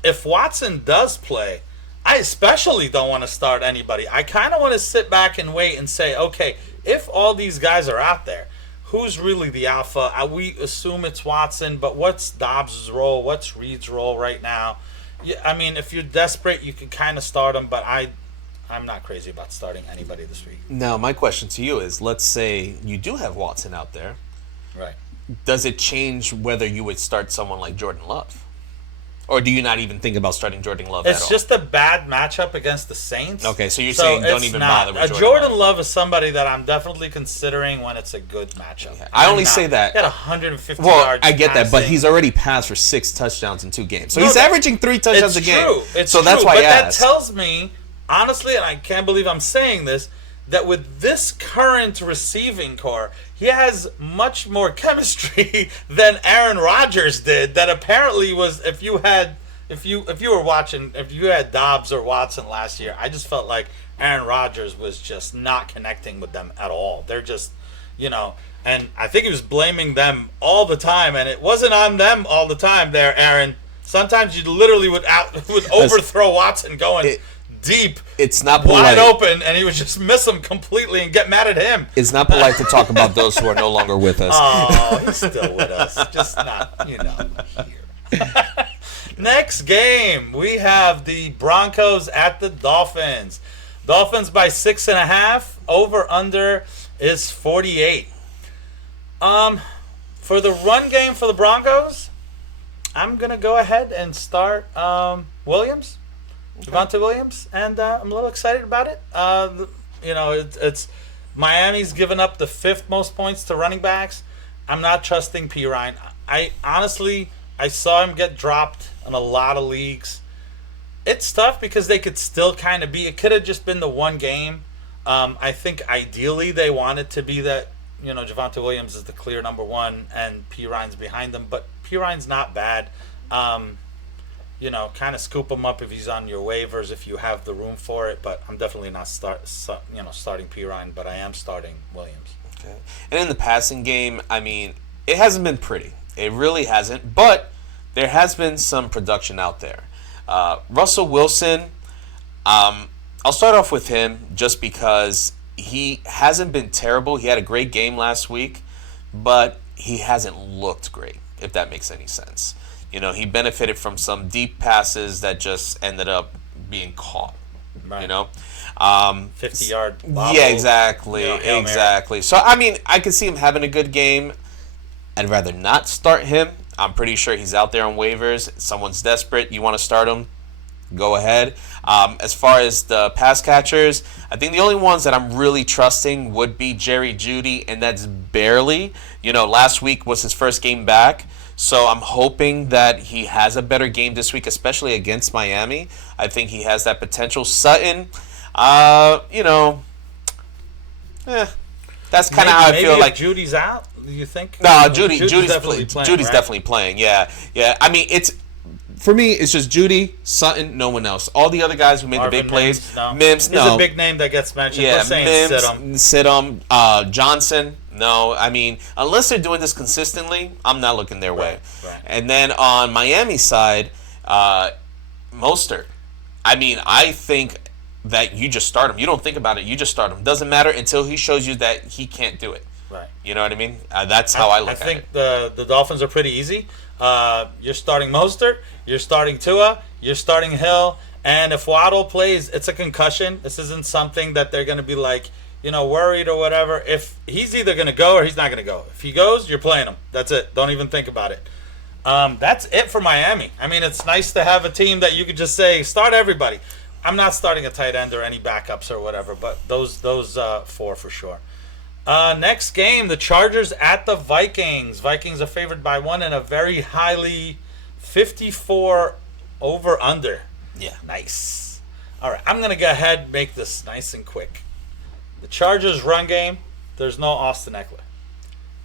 if Watson does play, I especially don't want to start anybody. I kind of want to sit back and wait and say, okay, if all these guys are out there, who's really the alpha? We assume it's Watson, but what's Dobbs' role? What's Reed's role right now? If you're desperate, you can kind of start him, but I'm not crazy about starting anybody this week. Now, my question to you is, let's say you do have Watson out there. Right. Does it change whether you would start someone like Jordan Love? Or do you not even think about starting Jordan Love at all? It's just a bad matchup against the Saints. Okay, so you're saying don't even bother with Jordan Love is somebody that I'm definitely considering when it's a good matchup. Yeah. I only say that. He had 150 well, yards I get passing. that, but he's already passed for 6 touchdowns in 2 games. So he's averaging 3 touchdowns a game. It's so true. that's why but I asked. That tells me, honestly, and I can't believe I'm saying this, that with this current receiving core, he has much more chemistry than Aaron Rodgers did. That apparently was if you had Dobbs or Watson last year, I just felt like Aaron Rodgers was just not connecting with them at all. They're just, and I think he was blaming them all the time, and it wasn't on them all the time there, Aaron. Sometimes you literally would overthrow Watson going deep. It's not polite. Wide open, and he would just miss him completely and get mad at him. It's not polite to talk about those who are no longer with us. Oh, he's still with us. Just not, here. Next game, we have the Broncos at the Dolphins. Dolphins by 6.5. Over under is 48. For the run game for the Broncos, I'm gonna go ahead and start Williams, Javonte Williams, and I'm a little excited about it. It's Miami's given up the 5th most points to running backs. I'm not trusting P. Ryan. I saw him get dropped in a lot of leagues. It's tough because they could still kind of be. It could have just been the one game. I think ideally they wanted to be that. Javonte Williams is the clear number 1 and P. Ryan's behind them, but P. Ryan's not bad. Kind of scoop him up if he's on your waivers if you have the room for it. But I'm definitely not starting P. Ryan, but I am starting Williams. Okay. And in the passing game, I mean, it hasn't been pretty. It really hasn't. But there has been some production out there. Russell Wilson, I'll start off with him just because he hasn't been terrible. He had a great game last week, but he hasn't looked great, if that makes any sense. He benefited from some deep passes that just ended up being caught. Right. 50-yard bobble. Yeah, exactly. So, I mean, I could see him having a good game. I'd rather not start him. I'm pretty sure he's out there on waivers. Someone's desperate. You want to start him? Go ahead. As far as the pass catchers, I think the only ones that I'm really trusting would be Jerry Jeudy, and that's barely. Last week was his first game back. So I'm hoping that he has a better game this week, especially against Miami. I think he has that potential. Sutton, that's kind of how I feel like. Judy's out, do you think? No, Judy's definitely playing. Yeah. I mean, for me, it's just Jeudy, Sutton, no one else. All the other guys who made the big plays, Mims, no. He's a big name that gets mentioned. Yeah, Mims, sit him. Johnson. No, I mean, unless they're doing this consistently, I'm not looking their way. Right. And then on Miami's side, Mostert. I mean, I think that you just start him. You don't think about it. You just start him. Doesn't matter until he shows you that he can't do it. Right. You know what I mean? That's how I look at it. I think the Dolphins are pretty easy. You're starting Mostert. You're starting Tua. You're starting Hill. And if Waddle plays, it's a concussion. This isn't something that they're going to be like, worried or whatever. If he's either going to go or he's not going to go. If he goes, you're playing him. That's it. Don't even think about it. That's it for Miami. I mean, it's nice to have a team that you could just say, start everybody. I'm not starting a tight end or any backups or whatever, but those 4 for sure. Next game, the Chargers at the Vikings. Vikings are favored by 1 and a very highly 54 over-under. Yeah. Nice. All right, I'm going to go ahead and make this nice and quick. The Chargers run game, there's no Austin Eckler.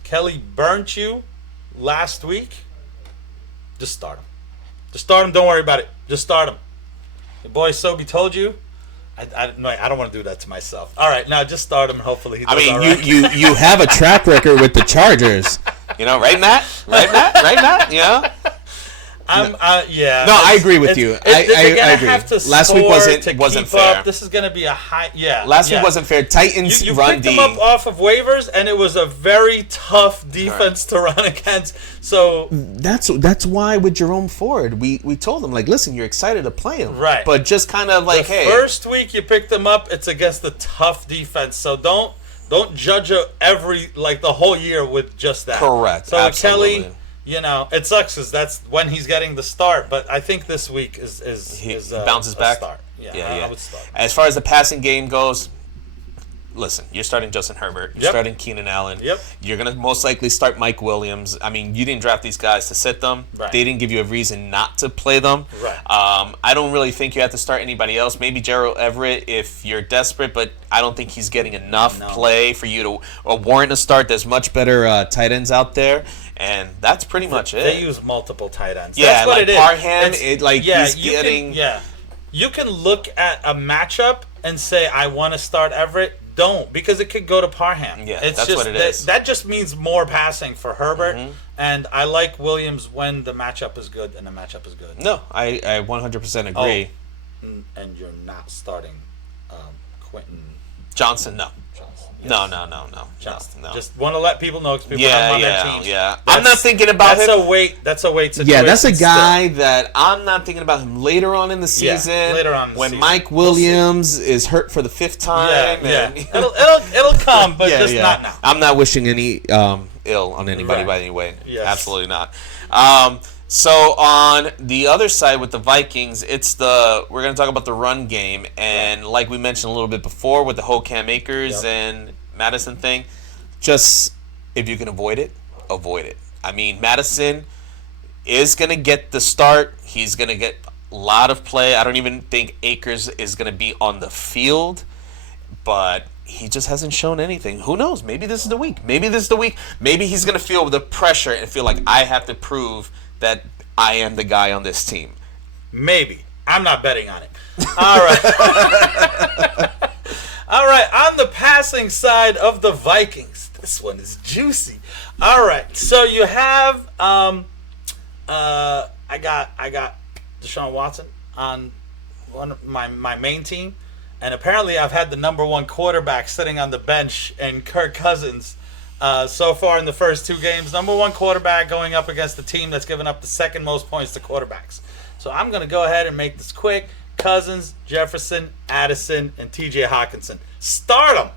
Kelly burnt you last week. Just start him. Just start him. Don't worry about it. Just start him. Your boy Sobe told you. I don't want to do that to myself. All right, now just start him. Hopefully he does all right. you have a track record with the Chargers. Right, Matt? Yeah. Yeah. No, I agree with you. I agree. Have to Last week wasn't fair. Up. This is going to be a high. Yeah. Last week wasn't fair. Titans you run picked D. them up off of waivers, and it was a very tough defense to run against. So that's why with Jerome Ford, we told him listen, you're excited to play him, right? But just kind of hey. First week you picked them up, it's against the tough defense. So don't judge the whole year with just that. Correct. So absolutely. it sucks because that's when he's getting the start. But I think this week he bounces back. Start. Yeah, I would start. As far as the passing game goes, listen, you're starting Justin Herbert. You're starting Keenan Allen. Yep. You're going to most likely start Mike Williams. I mean, you didn't draft these guys to sit them. Right. They didn't give you a reason not to play them. Right. I don't really think you have to start anybody else. Maybe Gerald Everett if you're desperate, but I don't think he's getting enough play for you to warrant a start. There's much better tight ends out there, and that's pretty much it. They use multiple tight ends. Yeah, that's what like it is. Parham, he's getting... You can look at a matchup and say, I want to start Everett. Don't, because it could go to Parham. Yeah, that's what it is. That just means more passing for Herbert, and I like Williams when the matchup is good, and the matchup is good. No, I 100% agree. Oh, and you're not starting Quentin Johnson, no. Yes. No. Johnson. No. Just want to let people know because people have him on their team. Yeah. I'm not thinking about him. That's a wait situation. Yeah, that's a guy that I'm not thinking about him later on in the season. Yeah, later on in the when season. Mike Williams is hurt for the 5th time. Yeah. It'll come, but just not now. I'm not wishing any ill on anybody by any way. Yes. Absolutely not. So on the other side with the Vikings, we're going to talk about the run game, and like we mentioned a little bit before with the whole Cam Akers and Madison thing, just if you can avoid it, avoid it. I mean, Madison is going to get the start. He's going to get a lot of play. I don't even think Akers is going to be on the field, but he just hasn't shown anything. Who knows? Maybe this is the week. Maybe he's going to feel the pressure and feel like I have to prove that I am the guy on this team. Maybe. I'm not betting on it. All right. All right. On the passing side of the Vikings, this one is juicy. All right. So you have I got Deshaun Watson on one of my main team, and apparently I've had the number one quarterback sitting on the bench and Kirk Cousins. So far in the first 2 games, number one quarterback going up against the team that's given up the second most points to quarterbacks. So I'm going to go ahead and make this quick. Cousins, Jefferson, Addison, and TJ Hawkinson. Start them.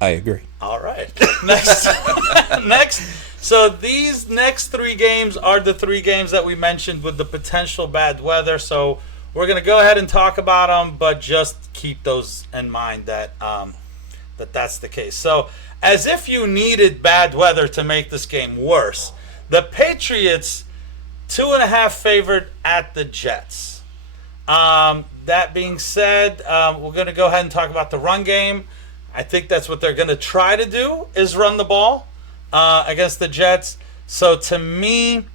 I agree. All right. Next. So these next 3 games are the 3 games that we mentioned with the potential bad weather. So we're going to go ahead and talk about them, but just keep those in mind that that's the case. So as if you needed bad weather to make this game worse, the Patriots 2.5 favored at the Jets. That being said, we're going to go ahead and talk about the run game. I think that's what they're going to try to do is run the ball against the Jets. So to me,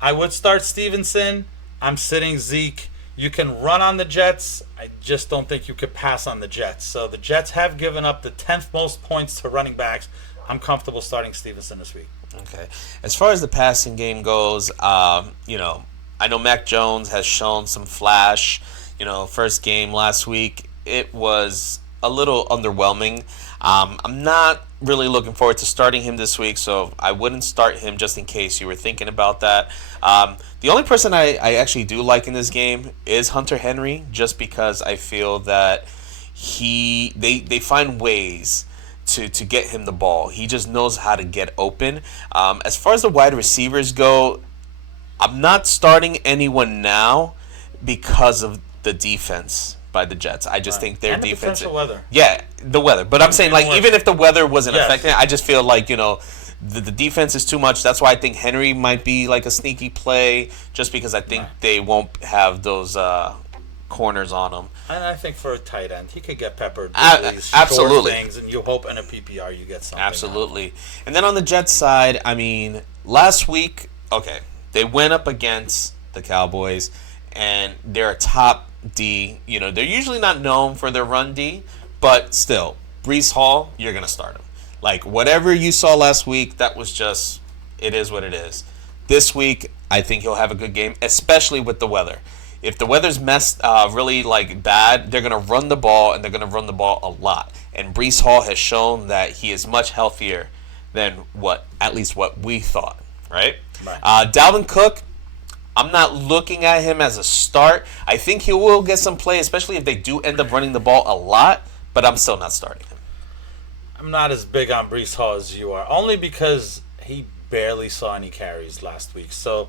I would start Stevenson. I'm sitting Zeke. You can run on the Jets. I just don't think you could pass on the Jets. So the Jets have given up the 10th most points to running backs. I'm comfortable starting Stevenson this week. Okay. As far as the passing game goes, I know Mac Jones has shown some flash. First game last week, it was a little underwhelming. I'm not really looking forward to starting him this week, so I wouldn't start him just in case you were thinking about that. The only person I actually do like in this game is Hunter Henry, just because I feel that they find ways to get him the ball. He just knows how to get open. As far as the wide receivers go, I'm not starting anyone now because of the defense by the Jets. I just think their defense. The weather. Yeah, the weather. But I'm saying, even if the weather wasn't affecting it, I just feel like, the defense is too much. That's why I think Henry might be like a sneaky play, just because I think they won't have those corners on him. And I think for a tight end, he could get peppered with these short things, and you hope in a PPR you get something. Absolutely. And then on the Jets side, I mean, last week, they went up against the Cowboys, and they're a top D. They're usually not known for their run D, but still, Breece Hall, you're going to start him. Like, whatever you saw last week, that was just, it is what it is. This week, I think he'll have a good game, especially with the weather. If the weather's really bad, they're going to run the ball, and they're going to run the ball a lot. And Breece Hall has shown that he is much healthier than at least what we thought, right? Dalvin Cook, I'm not looking at him as a start. I think he will get some play, especially if they do end up running the ball a lot, but I'm still not starting him. I'm not as big on Breece Hall as you are, only because he barely saw any carries last week. So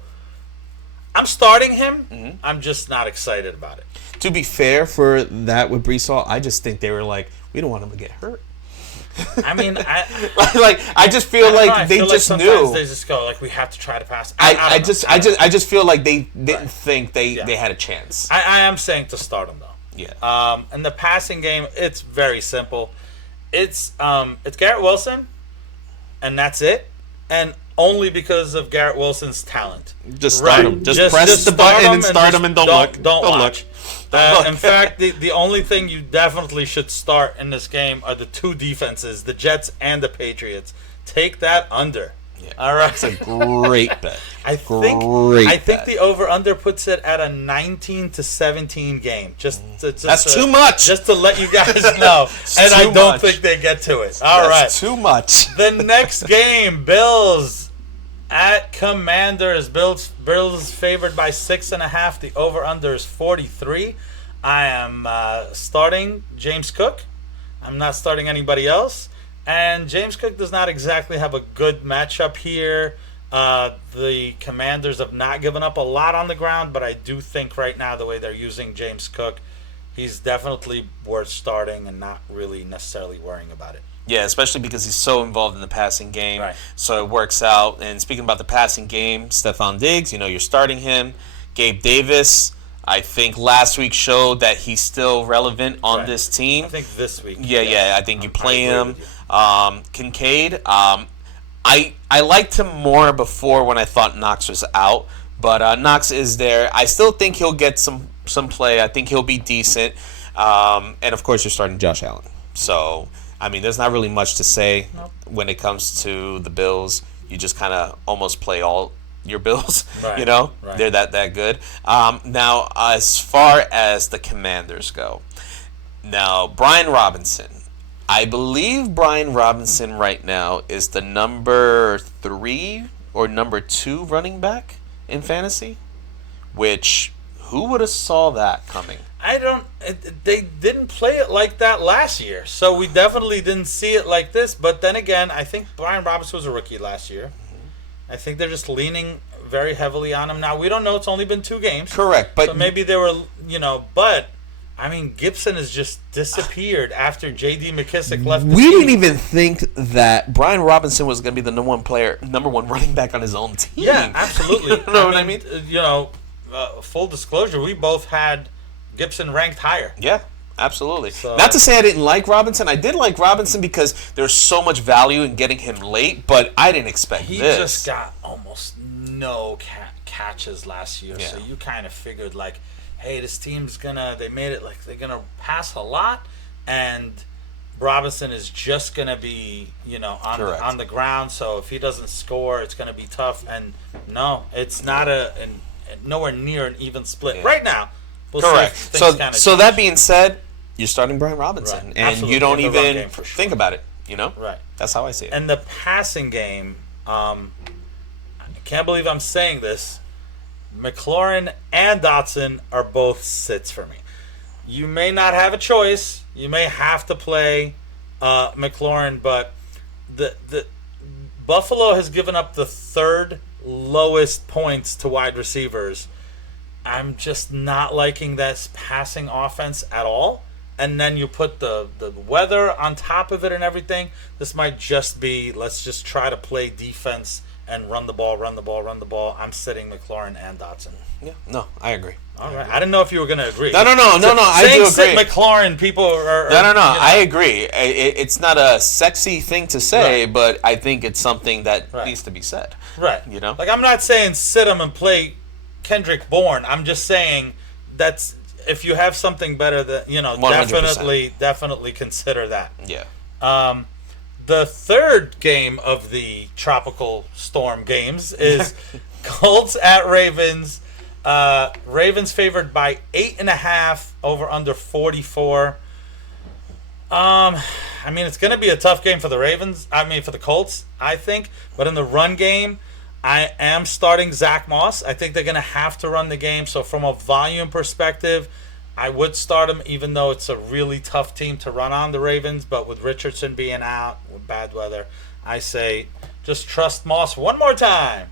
I'm starting him. Mm-hmm. I'm just not excited about it. To be fair for that with Brees Hall, I just think they were like, we don't want him to get hurt. I mean, I just feel like they just knew. They just go like, we have to try to pass. I just feel like they didn't think they had a chance. I am saying to start him though. Yeah. In the passing game, it's very simple. It's Garrett Wilson, and that's it. And only because of Garrett Wilson's talent. Just start him. Just press the button and start him, and don't look. Don't look. In fact, the only thing you definitely should start in this game are the two defenses, the Jets and the Patriots. Take that under. Yeah. All right. It's a great bet. I think the over-under puts it at a 19-17 game. That's too much. Just to let you guys know. And I don't think they get to it. All right. That's too much. The next game, Bills at Commanders. Bills favored by 6.5. The over-under is 43. I am starting James Cook. I'm not starting anybody else. And James Cook does not exactly have a good matchup here. The Commanders have not given up a lot on the ground, but I do think right now the way they're using James Cook, he's definitely worth starting and not really necessarily worrying about it. Yeah, especially because he's so involved in the passing game. Right. So it works out. And speaking about the passing game, Stephon Diggs, you're starting him. Gabe Davis, I think last week showed that he's still relevant on this team. I think this week. Yeah, I think you play him. Kincaid, I liked him more before when I thought Knox was out, but Knox is there. I still think he'll get some play. I think he'll be decent. And of course, you're starting Josh Allen. So, I mean, there's not really much to say when it comes to the Bills. You just kind of almost play all your Bills, right. Right. They're that good. Now, as far as the Commanders go, now, Brian Robinson. I believe Brian Robinson right now is the number 3 or number 2 running back in fantasy, which who would have saw that coming? They didn't play it like that last year, so we definitely didn't see it like this. But then again, I think Brian Robinson was a rookie last year. I think they're just leaning very heavily on him. Now, we don't know. It's only been 2 games. Correct. But so maybe they were, but... I mean, Gibson has just disappeared after J.D. McKissick left the team. We didn't even think that Brian Robinson was going to be the number one running back on his own team. Yeah, absolutely. You know what I mean? Full disclosure, we both had Gibson ranked higher. Yeah, absolutely. So, not to say I didn't like Robinson. I did like Robinson because there's so much value in getting him late, but I didn't expect this. He just got almost no catches last year, so you kind of figured, like, hey, this team's they made it like they're gonna pass a lot, and Robinson is just gonna be, on the ground. So if he doesn't score, it's gonna be tough. And no, it's not nowhere near an even split right now. We'll correct. So that being said, you're starting Brian Robinson, and absolutely. you don't even think about it. Right. That's how I see it. And the passing game, I can't believe I'm saying this. McLaurin and Dotson are both sits for me. You may not have a choice. You may have to play McLaurin, but the Buffalo has given up the 3rd lowest points to wide receivers. I'm just not liking this passing offense at all. And then you put the weather on top of it and everything. This might just be, let's just try to play defense and run the ball. I'm sitting McLaurin and Dotson. Yeah, no, I agree. All right. I didn't know if you were going to agree. No, I do agree. Saying McLaurin, people are No, I agree. It's not a sexy thing to say, but I think it's something that needs to be said. Right. Like, I'm not saying sit him and play Kendrick Bourne. I'm just saying that's, if you have something better, that 100%. definitely consider that. Yeah. The third game of the tropical storm games is Colts at Ravens. Ravens favored by 8.5, over under 44. I mean, it's going to be a tough game for the for the Colts, I think. But in the run game, I am starting Zach Moss. I think they're going to have to run the game. So from a volume perspective, I would start him, even though it's a really tough team to run on, the Ravens. But with Richardson being out, with bad weather, I say just trust Moss one more time.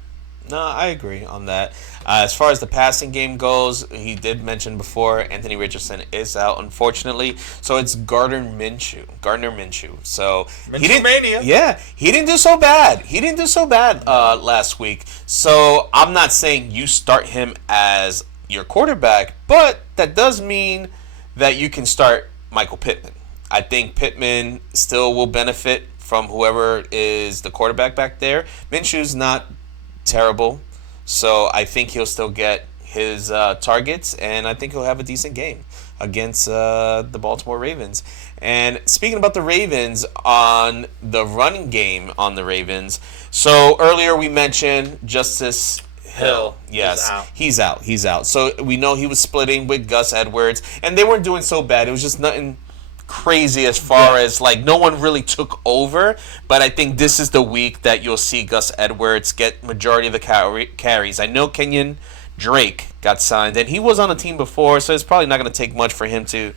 No, I agree on that. As far as the passing game goes, he did mention before Anthony Richardson is out, unfortunately. So it's Gardner Minshew. So he didn't. Mania. Yeah, he didn't do so bad. Last week. So I'm not saying you start him as your quarterback, but that does mean that you can start Michael Pittman. I think Pittman still will benefit from whoever is the quarterback back there. Minshew's not terrible, so I think he'll still get his targets, and I think he'll have a decent game against the Baltimore Ravens. And speaking about the Ravens, on the running game on the Ravens, so earlier we mentioned Justice Hill. Yes, he's out. So we know he was splitting with Gus Edwards, and they weren't doing so bad. It was just nothing crazy as far as no one really took over, but I think this is the week that you'll see Gus Edwards get majority of the carries. I know Kenyon Drake got signed, and he was on the team before, so it's probably not going to take much for him to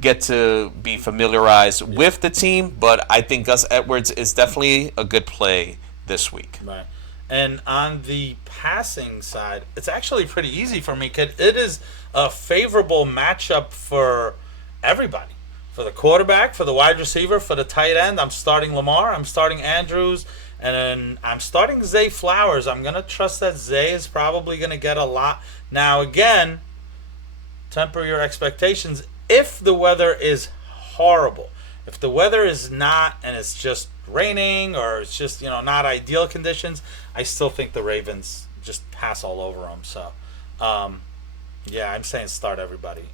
get to be familiarized with the team, but I think Gus Edwards is definitely a good play this week. Right. And on the passing side, it's actually pretty easy for me because it is a favorable matchup for everybody. For the quarterback, for the wide receiver, for the tight end, I'm starting Lamar, I'm starting Andrews, and then I'm starting Zay Flowers. I'm going to trust that Zay is probably going to get a lot. Now, again, temper your expectations. If the weather is horrible, if the weather is not, and it's just raining, or it's just, not ideal conditions, I still think the Ravens just pass all over them. So, yeah, I'm saying start everybody.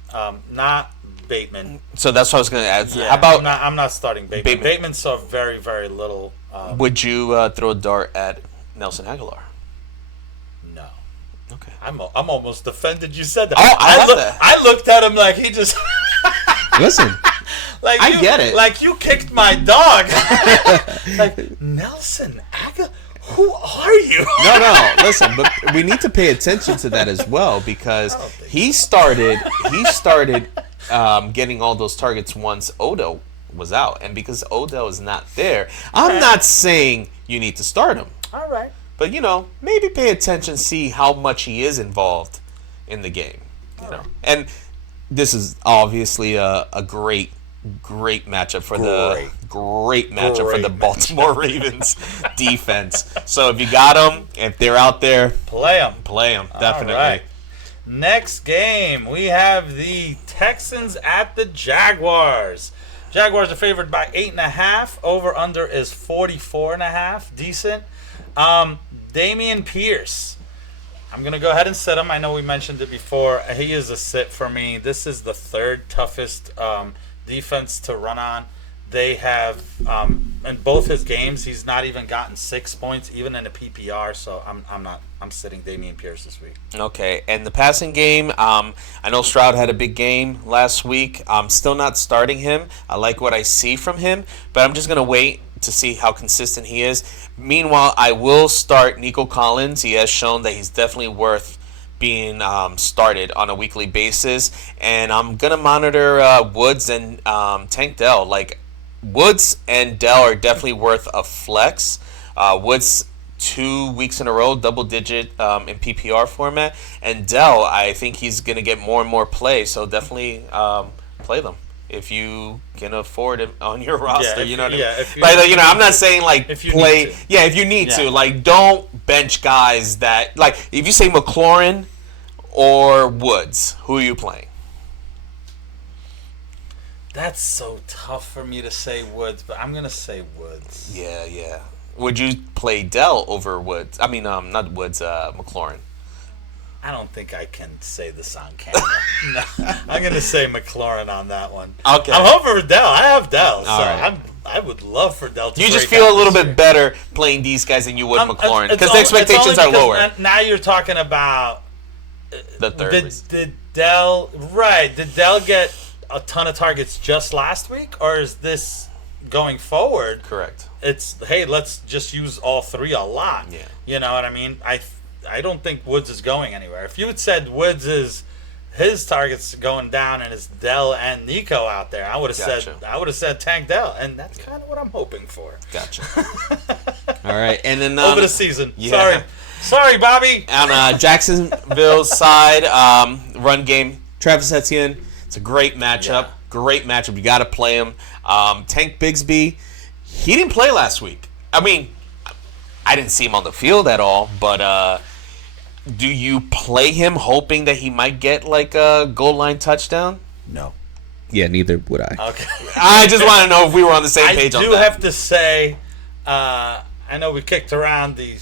Not Bateman. So that's what I was going to add. Yeah, How about I'm not starting Bateman. Bateman saw very, very little. Would you throw a dart at Nelson Aguilar? No. Okay. I'm almost offended you said that. Oh, I looked at him like he just. Listen. I get it. Like you kicked my dog. Like Nelson Aguilar. Who are you? No. Listen, but we need to pay attention to that as well because he started getting all those targets once Odell was out, and because Odell is not there, I'm not saying you need to start him. All right. But maybe pay attention, see how much he is involved in the game. And this is obviously a great matchup for the Baltimore Ravens defense. So if you got them, if they're out there, play them definitely. All right. Next game, we have the Texans at the Jaguars. Jaguars are favored by 8.5. Over under is 44.5. Decent. Damian Pierce. I'm going to go ahead and sit him. I know we mentioned it before. He is a sit for me. This is the third toughest defense to run on. They have, in both his games, he's not even gotten 6 points, even in a PPR. So I'm sitting Damian Pierce this week. Okay, and the passing game, I know Stroud had a big game last week. I'm still not starting him. I like what I see from him, but I'm just going to wait to see how consistent he is. Meanwhile, I will start Nico Collins. He has shown that he's definitely worth being started on a weekly basis, and I'm going to monitor Woods and Tank Dell. Woods and Dell are definitely worth a flex. Woods 2 weeks in a row, double digit in PPR format. And Dell, I think he's going to get more and more play. So definitely play them if you can afford it on your roster. You know what I mean? But I'm not saying if you play. If you need to. Don't bench guys that if you say McLaurin or Woods, who are you playing? That's so tough for me to say Woods, but I'm going to say Woods. Yeah. Would you play Dell over Woods? I mean, not Woods, McLaurin. I don't think I can say this on camera. No, I'm going to say McLaurin on that one. Okay. I'm hoping for Dell. I have Dell, so right. I would love for Dell to You just feel a little bit better playing these guys than you would McLaurin, because the expectations are lower. Now you're talking about the third. Did Dell get a ton of targets just last week, or is this going forward? Correct. It's, hey, let's just use all three a lot. Yeah. You know what I mean? I don't think Woods is going anywhere. If you had said Woods is his targets going down and it's Dell and Nico out there, I would have said Tank Dell, and that's kind of what I'm hoping for. Gotcha. All right, and then over the season. Sorry, Bobby. On Jacksonville's side, run game, Travis Etienne. It's a great matchup. Yeah. Great matchup. You got to play him. Tank Bigsby, he didn't play last week. I mean, I didn't see him on the field at all, but do you play him hoping that he might get like a goal line touchdown? No. Yeah, neither would I. Okay. I just want to know if we were on the same page on that. I do have to say, I know we kicked around the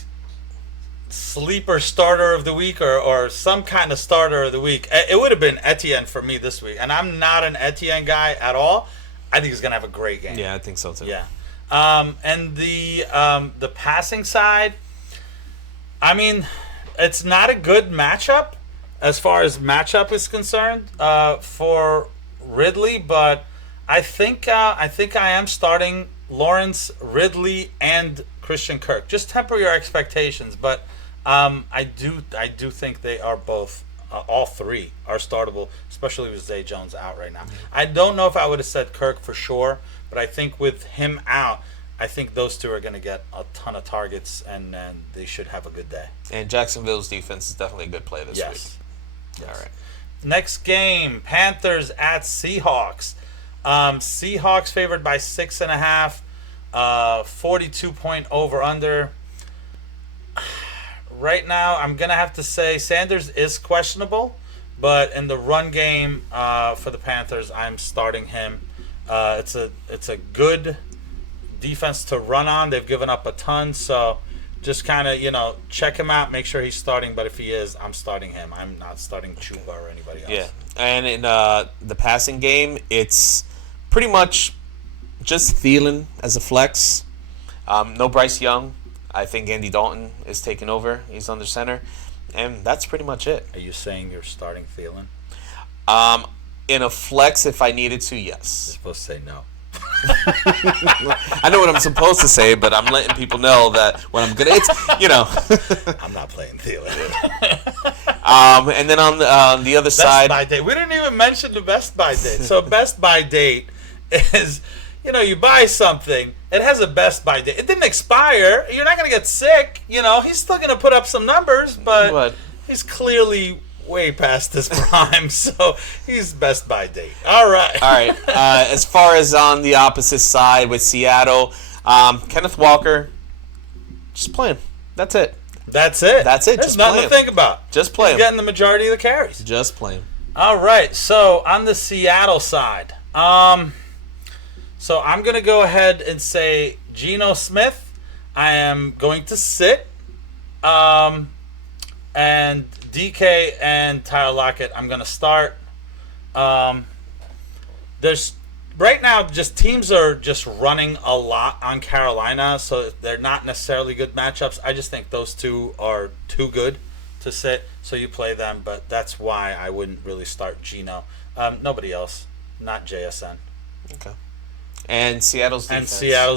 sleeper starter of the week or some kind of starter of the week. It would have been Etienne for me this week, and I'm not an Etienne guy at all. I think he's going to have a great game. Yeah, I think so too. Yeah. And the passing side, I mean, it's not a good matchup as far as matchup is concerned for Ridley, but I think I am starting Lawrence, Ridley, and Christian Kirk. Just temper your expectations, but I do think they are both. All three are startable, especially with Zay Jones out right now. Mm-hmm. I don't know if I would have said Kirk for sure, but I think with him out, I think those two are going to get a ton of targets, and they should have a good day. And Jacksonville's defense is definitely a good play this week. Yes. All right. Next game, Panthers at Seahawks. Seahawks favored by 6.5, 42-point over-under. Right now, I'm going to have to say Sanders is questionable, but in the run game for the Panthers, I'm starting him. It's a good defense to run on. They've given up a ton, so just kind of, check him out, make sure he's starting, but if he is, I'm starting him. I'm not starting Chuba or anybody else. Yeah, and in the passing game, it's pretty much just Thielen as a flex. No Bryce Young. I think Andy Dalton is taking over. He's under center. And that's pretty much it. Are you saying you're starting Thielen? In a flex, if I needed to, yes. You're supposed to say no. I know what I'm supposed to say, but I'm letting people know that what I'm going to... I'm not playing Thielen. And then on the other side... Best by date. We didn't even mention the Best by date. So Best by date is... you buy something, it has a best by date. It didn't expire. You're not going to get sick. He's still going to put up some numbers, but he's clearly way past his prime, so he's best by date. All right. As far as on the opposite side with Seattle, Kenneth Walker, just play him. That's it. That's it. There's just nothing to think about. Just play him. He's getting the majority of the carries. Just play him. All right. So on the Seattle side, so I'm going to go ahead and say Geno Smith. I am going to sit. And DK and Tyler Lockett, I'm going to start. There's right now just teams are just running a lot on Carolina, so they're not necessarily good matchups. I just think those two are too good to sit, so you play them, but that's why I wouldn't really start Geno. Nobody else, not JSN. Okay. And Seattle's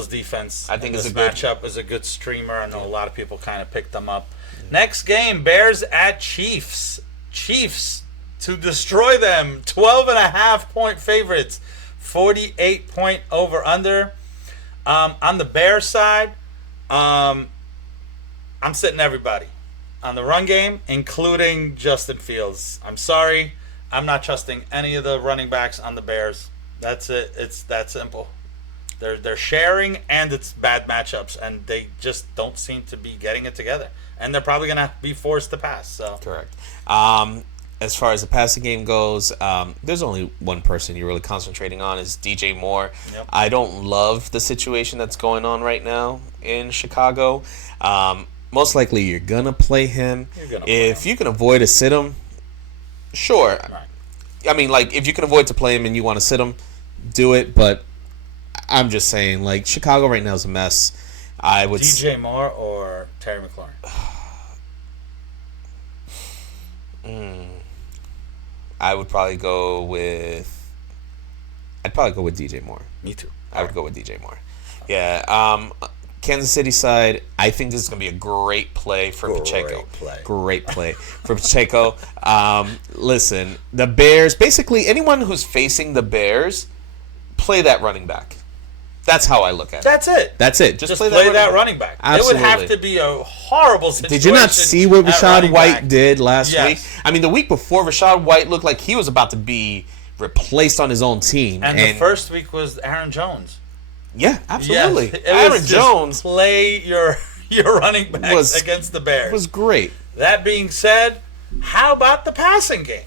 defense. I think this is a matchup is a good streamer. I know a lot of people kind of picked them up. Next game, Bears at Chiefs. Chiefs to destroy them. 12.5-point favorites. 48-point over under. On the Bears side, I'm sitting everybody. On the run game, including Justin Fields. I'm sorry. I'm not trusting any of the running backs on the Bears. That's it. It's that simple. They're sharing, and it's bad matchups, and they just don't seem to be getting it together. And they're probably going to be forced to pass. So correct. As far as the passing game goes, there's only one person you're really concentrating on is DJ Moore. Yep. I don't love the situation that's going on right now in Chicago. Most likely you're going to play him. If you can avoid to sit him, sure. Right. I mean, like, if you can avoid to play him and you want to sit him, do it. But I'm just saying, like, Chicago right now is a mess. I would DJ Moore or Terry McLaurin? I would probably go with. I'd probably go with DJ Moore. Me too. I would go with DJ Moore. Yeah. Kansas City side, I think this is going to be a great play for Pacheco. Great play for Pacheco. Listen, the Bears, basically anyone who's facing the Bears, play that running back. That's how I look at it. That's it. Just play that running back. Absolutely. It would have to be a horrible situation. Did you not see what Rachaad White did last week? Yes. I mean, the week before, Rachaad White looked like he was about to be replaced on his own team. And the first week was Aaron Jones. Yeah, absolutely. Yes, Aaron Jones. Play your running backs against the Bears. It was great. That being said, how about the passing game?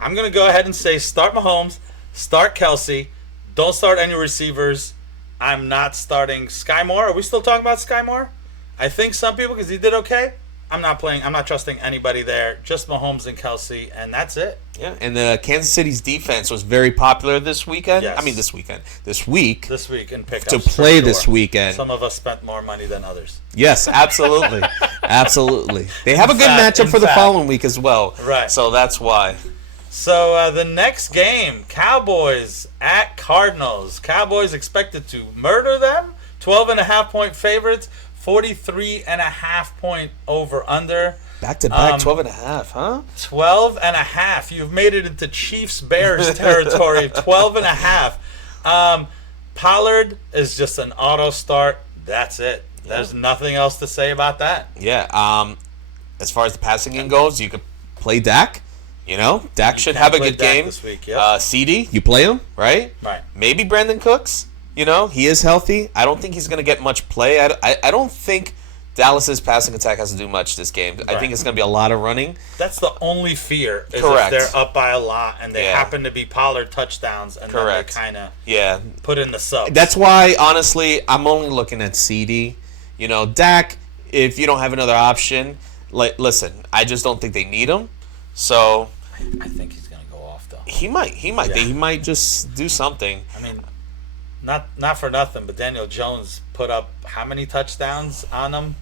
I'm going to go ahead and say start Mahomes, start Kelsey, don't start any receivers. I'm not starting Sky Moore. Are we still talking about Sky Moore? I think some people, because he did okay. I'm not trusting anybody there. Just Mahomes and Kelsey, and that's it. Yeah, and Kansas City's defense was very popular this weekend. Yes. I mean, this week in pickups. To play this weekend. Some of us spent more money than others. Yes, absolutely. Absolutely. They have a good matchup for the following week as well. Right. So that's why. So the next game, Cowboys at Cardinals. Cowboys expected to murder them. 12.5-point favorites. 43.5-point over-under. Back-to-back 12.5, huh? 12.5. You've made it into Chiefs-Bears territory. 12.5. Pollard is just an auto start. That's it. There's nothing else to say about that. Yeah. As far as the passing game goes, you could play Dak. You know, Dak should have a good game this week. Yep. CD, you play him, right? Right. Maybe Brandon Cooks. You know, he is healthy. I don't think he's going to get much play. I don't think Dallas's passing attack has to do much this game. Right. I think it's going to be a lot of running. That's the only fear. Is Correct. If they're up by a lot and they happen to be Pollard touchdowns and then they kind of put in the subs. That's why, honestly, I'm only looking at CD. You know, Dak, if you don't have another option, listen, I just don't think they need him. So I think he's going to go off, though. He might. He might just do something. I mean, not for nothing, but Daniel Jones put up how many touchdowns on him?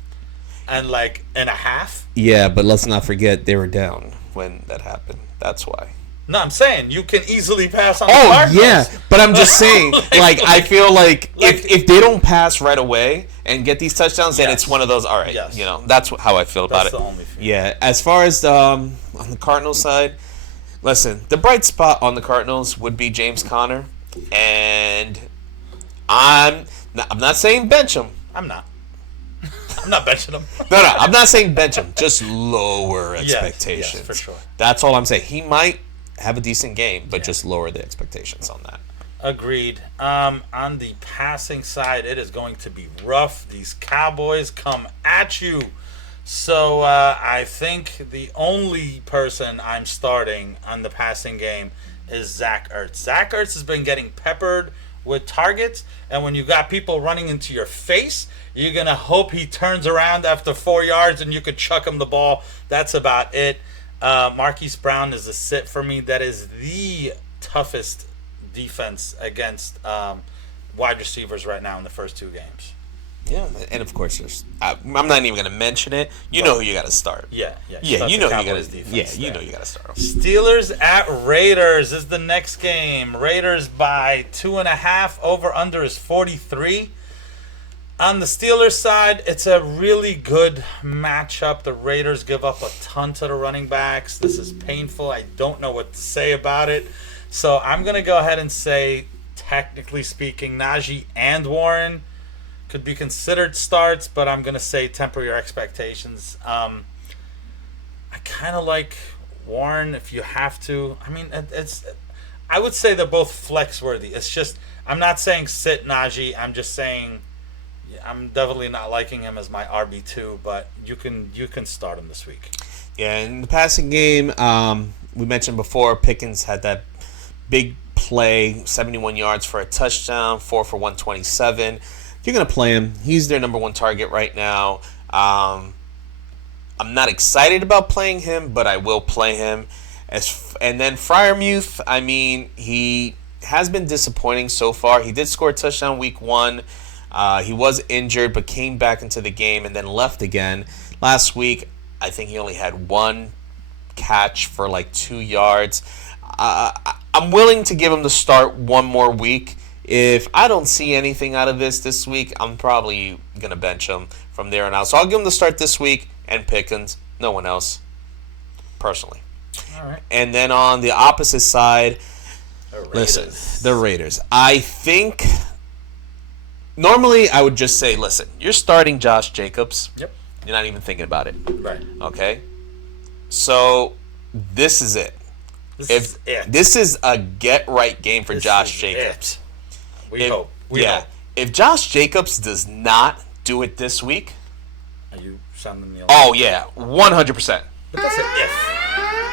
And in a half? Yeah, but let's not forget they were down when that happened. That's why. No, I'm saying you can easily pass on the Cardinals. Oh, yeah. But I'm just saying, I feel like if they don't pass right away and get these touchdowns, then it's one of those, all right, you know, that's how I feel about it. That's the only thing. Yeah, as far as on the Cardinals side, listen, the bright spot on the Cardinals would be James Conner, and I'm not saying bench him. I'm not benching him. No, I'm not saying bench him. Just lower expectations. Yes, for sure. That's all I'm saying. He might have a decent game, but just lower the expectations on that. Agreed. On the passing side, it is going to be rough. These Cowboys come at you. So I think the only person I'm starting on the passing game is Zach Ertz. Zach Ertz has been getting peppered with targets, and when you got people running into your face, you're going to hope he turns around after 4 yards and you could chuck him the ball. That's about it. Marquise Brown is a sit for me. That is the toughest defense against wide receivers right now in the first two games. Yeah, and of course, I'm not even going to mention it. You know who you got to start. Yeah. You know who you got to. Yeah, you know you got to start. Steelers at Raiders is the next game. Raiders by 2.5. Over under is 43. On the Steelers side, it's a really good matchup. The Raiders give up a ton to the running backs. This is painful. I don't know what to say about it. So I'm going to go ahead and say, technically speaking, Najee and Warren could be considered starts, but I'm going to say temper your expectations. I kind of like Warren if you have to. I mean, I would say they're both flex worthy. It's just, I'm not saying sit Najee. I'm just saying I'm definitely not liking him as my RB2, but you can start him this week. Yeah, in the passing game, we mentioned before, Pickens had that big play, 71 yards for a touchdown, 4 for 127. You're going to play him. He's their number one target right now. I'm not excited about playing him, but I will play him. And then Freiermuth, I mean, he has been disappointing so far. He did score a touchdown week 1. He was injured, but came back into the game and then left again. Last week, I think he only had one catch for 2 yards. I'm willing to give him the start one more week. If I don't see anything out of this week, I'm probably going to bench him from there on out. So I'll give him the start this week and Pickens. No one else, personally. All right. And then on the opposite side, The Raiders. listen, the Raiders. I think normally I would just say, listen, you're starting Josh Jacobs. Yep. You're not even thinking about it. Right. Okay? So, this is it. This is a get-right game for Josh Jacobs. We hope. If Josh Jacobs does not do it this week... Are you sounding the alarm? Oh, yeah. 100%. But that's an if.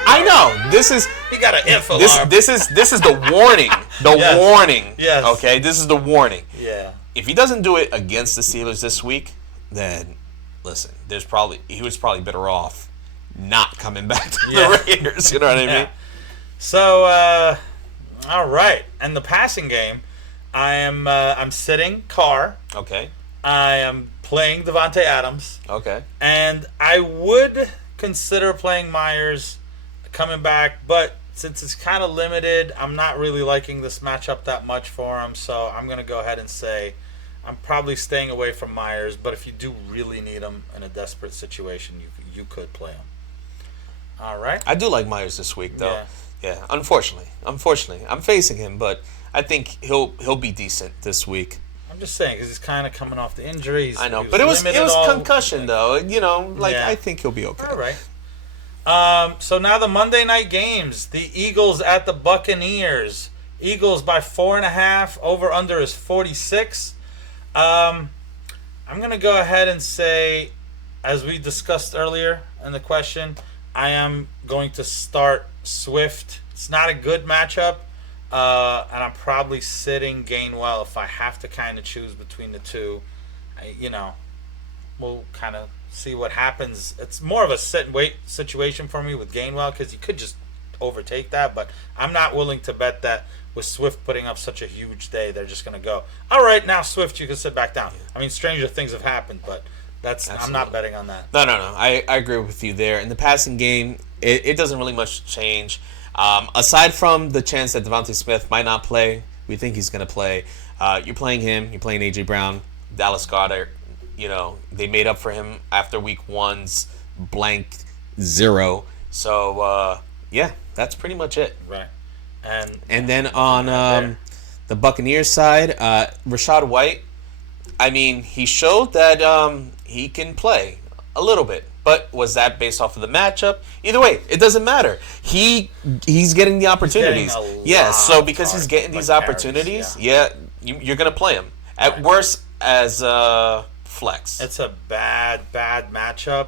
I know. This is... You got an if alarm. This is the warning. The warning. Yes. Okay? This is the warning. Yeah. If he doesn't do it against the Steelers this week, then, listen, he was probably better off not coming back to the Raiders. You know what I mean? So, all right. And the passing game, I'm sitting Carr. Okay. I am playing Devontae Adams. Okay. And I would consider playing Myers coming back, but since it's kind of limited, I'm not really liking this matchup that much for him. So I'm going to go ahead and say I'm probably staying away from Myers. But if you do really need him in a desperate situation, you could play him. All right. I do like Myers this week, though. Yeah. Unfortunately, I'm facing him, but I think he'll be decent this week. I'm just saying because he's kind of coming off the injuries. I know, but it was concussion though. You know, I think he'll be okay. All right. So now the Monday night games: the Eagles at the Buccaneers. Eagles by 4.5. Over under is 46. I'm gonna go ahead and say, as we discussed earlier in the question, I am going to start Swift. It's not a good matchup. And I'm probably sitting Gainwell if I have to kind of choose between the two. We'll kind of see what happens. It's more of a sit and wait situation for me with Gainwell because you could just overtake that, but I'm not willing to bet that with Swift putting up such a huge day, they're just going to go, all right, now Swift, you can sit back down. I mean, stranger things have happened, but I'm not betting on that. No. I agree with you there. In the passing game, it doesn't really much change. Aside from the chance that Devontae Smith might not play, we think he's going to play. You're playing him. You're playing A.J. Brown, Dallas Goedert. They made up for him after week 1's blank 0. So, that's pretty much it. Right. And then on the Buccaneers side, Rachaad White, I mean, he showed that he can play a little bit. But was that based off of the matchup? Either way, it doesn't matter. He's getting the opportunities. So because he's getting these opportunities, you're going to play him. At worst, as flex. It's a bad matchup.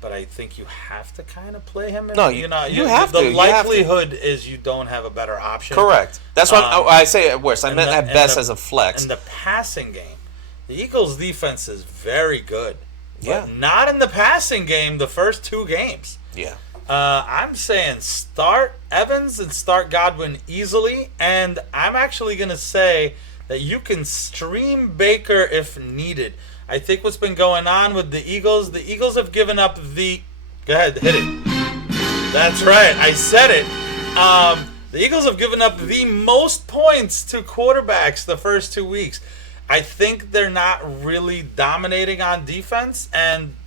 But I think you have to kind of play him. No, you have to. The likelihood is you don't have a better option. Correct. That's what I say at worst. I meant at best as a flex. In the passing game, the Eagles' defense is very good. Yeah. But not in the passing game the first 2 games. Yeah. I'm saying start Evans and start Godwin easily. And I'm actually going to say that you can stream Baker if needed. I think what's been going on with the Eagles have given up the... Go ahead, hit it. That's right, I said it. The Eagles have given up the most points to quarterbacks the first 2 weeks. I think they're not really dominating on defense,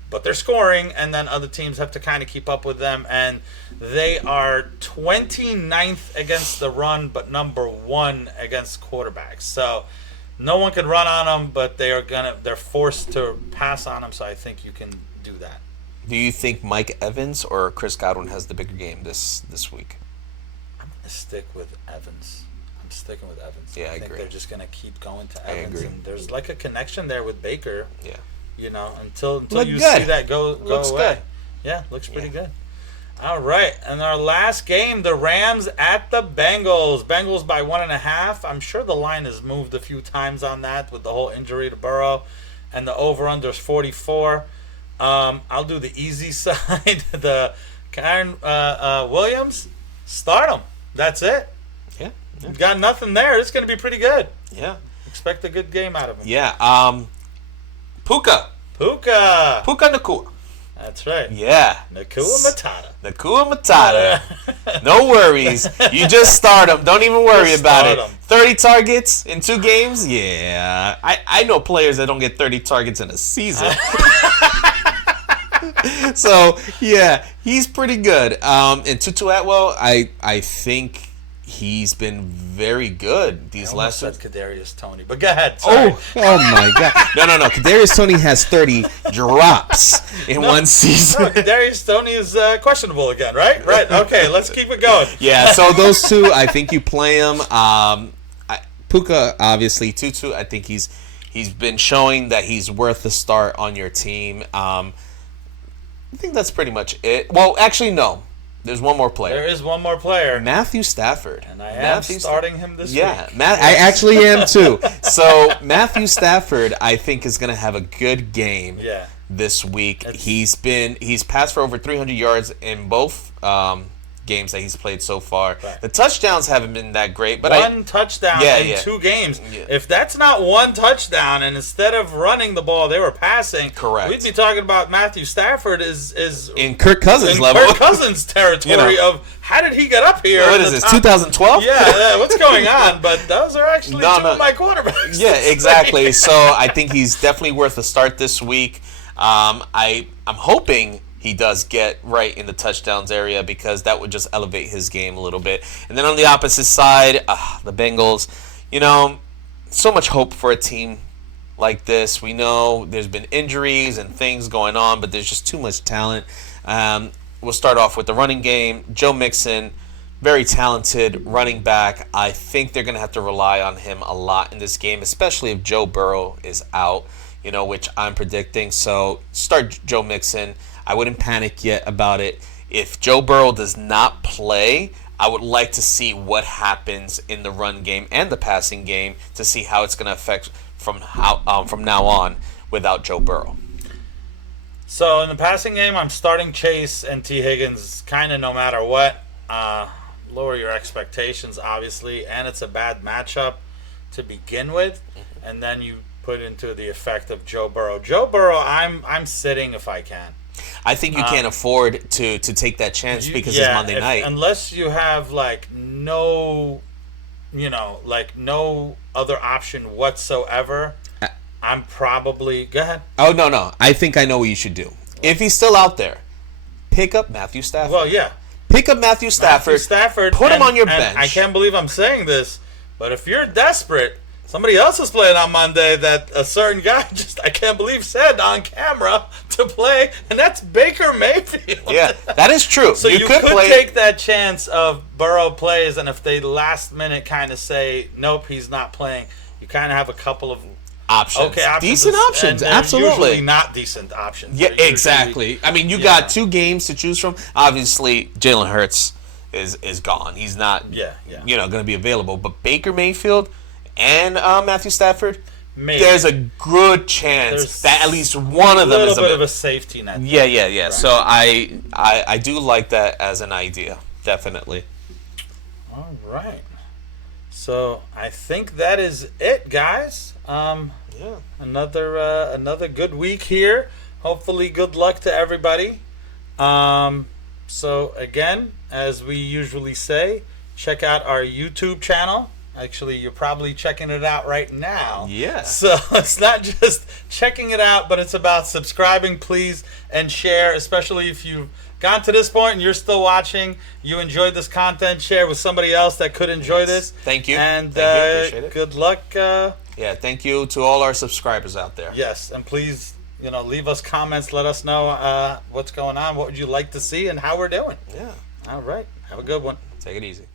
but they're scoring, and then other teams have to kind of keep up with them. And they are 29th against the run, but number 1 against quarterbacks. So no one can run on them, but they're forced to pass on them. So I think you can do that. Do you think Mike Evans or Chris Godwin has the bigger game this week? I'm gonna stick with Evans. I'm sticking with Evans. Yeah, I think agree. They're just gonna keep going to Evans, agree. and there's like a connection there with Baker. Yeah. Until you good. see that go Looks away. Good. Yeah, looks pretty good. All right, and our last game, the Rams at the Bengals. Bengals by 1.5. I'm sure the line has moved a few times on that with the whole injury to Burrow, and the over/under is 44. I'll do the easy side. The Karen Williams, start him. That's it. Yeah. Got nothing there. It's going to be pretty good. Yeah. Expect a good game out of him. Yeah. Puka Nacua. That's right. Yeah. Nakua Matata. No worries. You just start him. Don't even worry about it. Him. 30 targets in 2 games? Yeah. I know players that don't get 30 targets in a season. So, yeah, he's pretty good. And Tutu Atwell, I think he's been very good these last. I said Kadarius Toney, but go ahead. Sorry. Oh my God! No. Kadarius Toney has 30 drops in one season. No, Kadarius Toney is questionable again, right? Right. Okay, let's keep it going. Yeah. So those two, I think you play them. Puka, obviously, Tutu. I think he's been showing that he's worth the start on your team. I think that's pretty much it. Well, actually, no. There's one more player. There is one more player. Matthew Stafford. And I am starting him this week. Yeah, I actually am too. So Matthew Stafford, I think, is going to have a good game this week. He's passed for over 300 yards in both games that he's played so far. Right. The touchdowns haven't been that great, but one touchdown in 2 games. Yeah. If that's not one touchdown, and instead of running the ball, they were passing. Correct. We'd be talking about Matthew Stafford is in Kirk Cousins level, Kirk Cousins territory of how did he get up here? What is this? 2012? Yeah, what's going on? But those are actually two of my quarterbacks. Yeah, exactly. So I think he's definitely worth a start this week. I'm hoping he does get right in the touchdowns area because that would just elevate his game a little bit. And then on the opposite side, the Bengals, so much hope for a team like this. We know there's been injuries and things going on, but there's just too much talent. We'll start off with the running game. Joe Mixon, very talented running back. I think they're going to have to rely on him a lot in this game, especially if Joe Burrow is out, which I'm predicting. So start Joe Mixon. I wouldn't panic yet about it. If Joe Burrow does not play, I would like to see what happens in the run game and the passing game to see how it's going to affect from now on without Joe Burrow. So in the passing game, I'm starting Chase and T. Higgins kind of no matter what. Lower your expectations, obviously, and it's a bad matchup to begin with, and then you put into the effect of Joe Burrow. Joe Burrow, I'm sitting if I can. I think you can't afford to take that chance because it's Monday night. Unless you have no other option whatsoever, I'm probably... Go ahead. Oh, no. I think I know what you should do. If he's still out there, pick up Matthew Stafford. Well, yeah. Pick up Matthew Stafford. Put him on your bench. I can't believe I'm saying this, but if you're desperate... Somebody else is playing on Monday that a certain guy I can't believe said on camera to play, and that's Baker Mayfield. Yeah, that is true. So you could take that chance of Burrow plays, and if they last minute kind of say, nope, he's not playing, you kind of have a couple of options. Okay, options. Decent options, and absolutely. Usually not decent options. Yeah, exactly. I mean, you got 2 games to choose from. Obviously, Jalen Hurts is gone. He's not going to be available. But Baker Mayfield and Matthew Stafford, there's a good chance that at least one of them is a little bit of a safety net. Yeah. Right. So I do like that as an idea, definitely. All right. So I think that is it, guys. Another good week here. Hopefully, good luck to everybody. So again, as we usually say, check out our YouTube channel. Actually, you're probably checking it out right now. Yeah. So it's not just checking it out, but it's about subscribing, please, and share, especially if you've gone to this point and you're still watching, you enjoyed this content, share with somebody else that could enjoy this. Thank you. And Appreciate it. Good luck. Thank you to all our subscribers out there. Yes, and please, leave us comments. Let us know what's going on, what would you like to see, and how we're doing. Yeah. All right. Have a good one. Take it easy.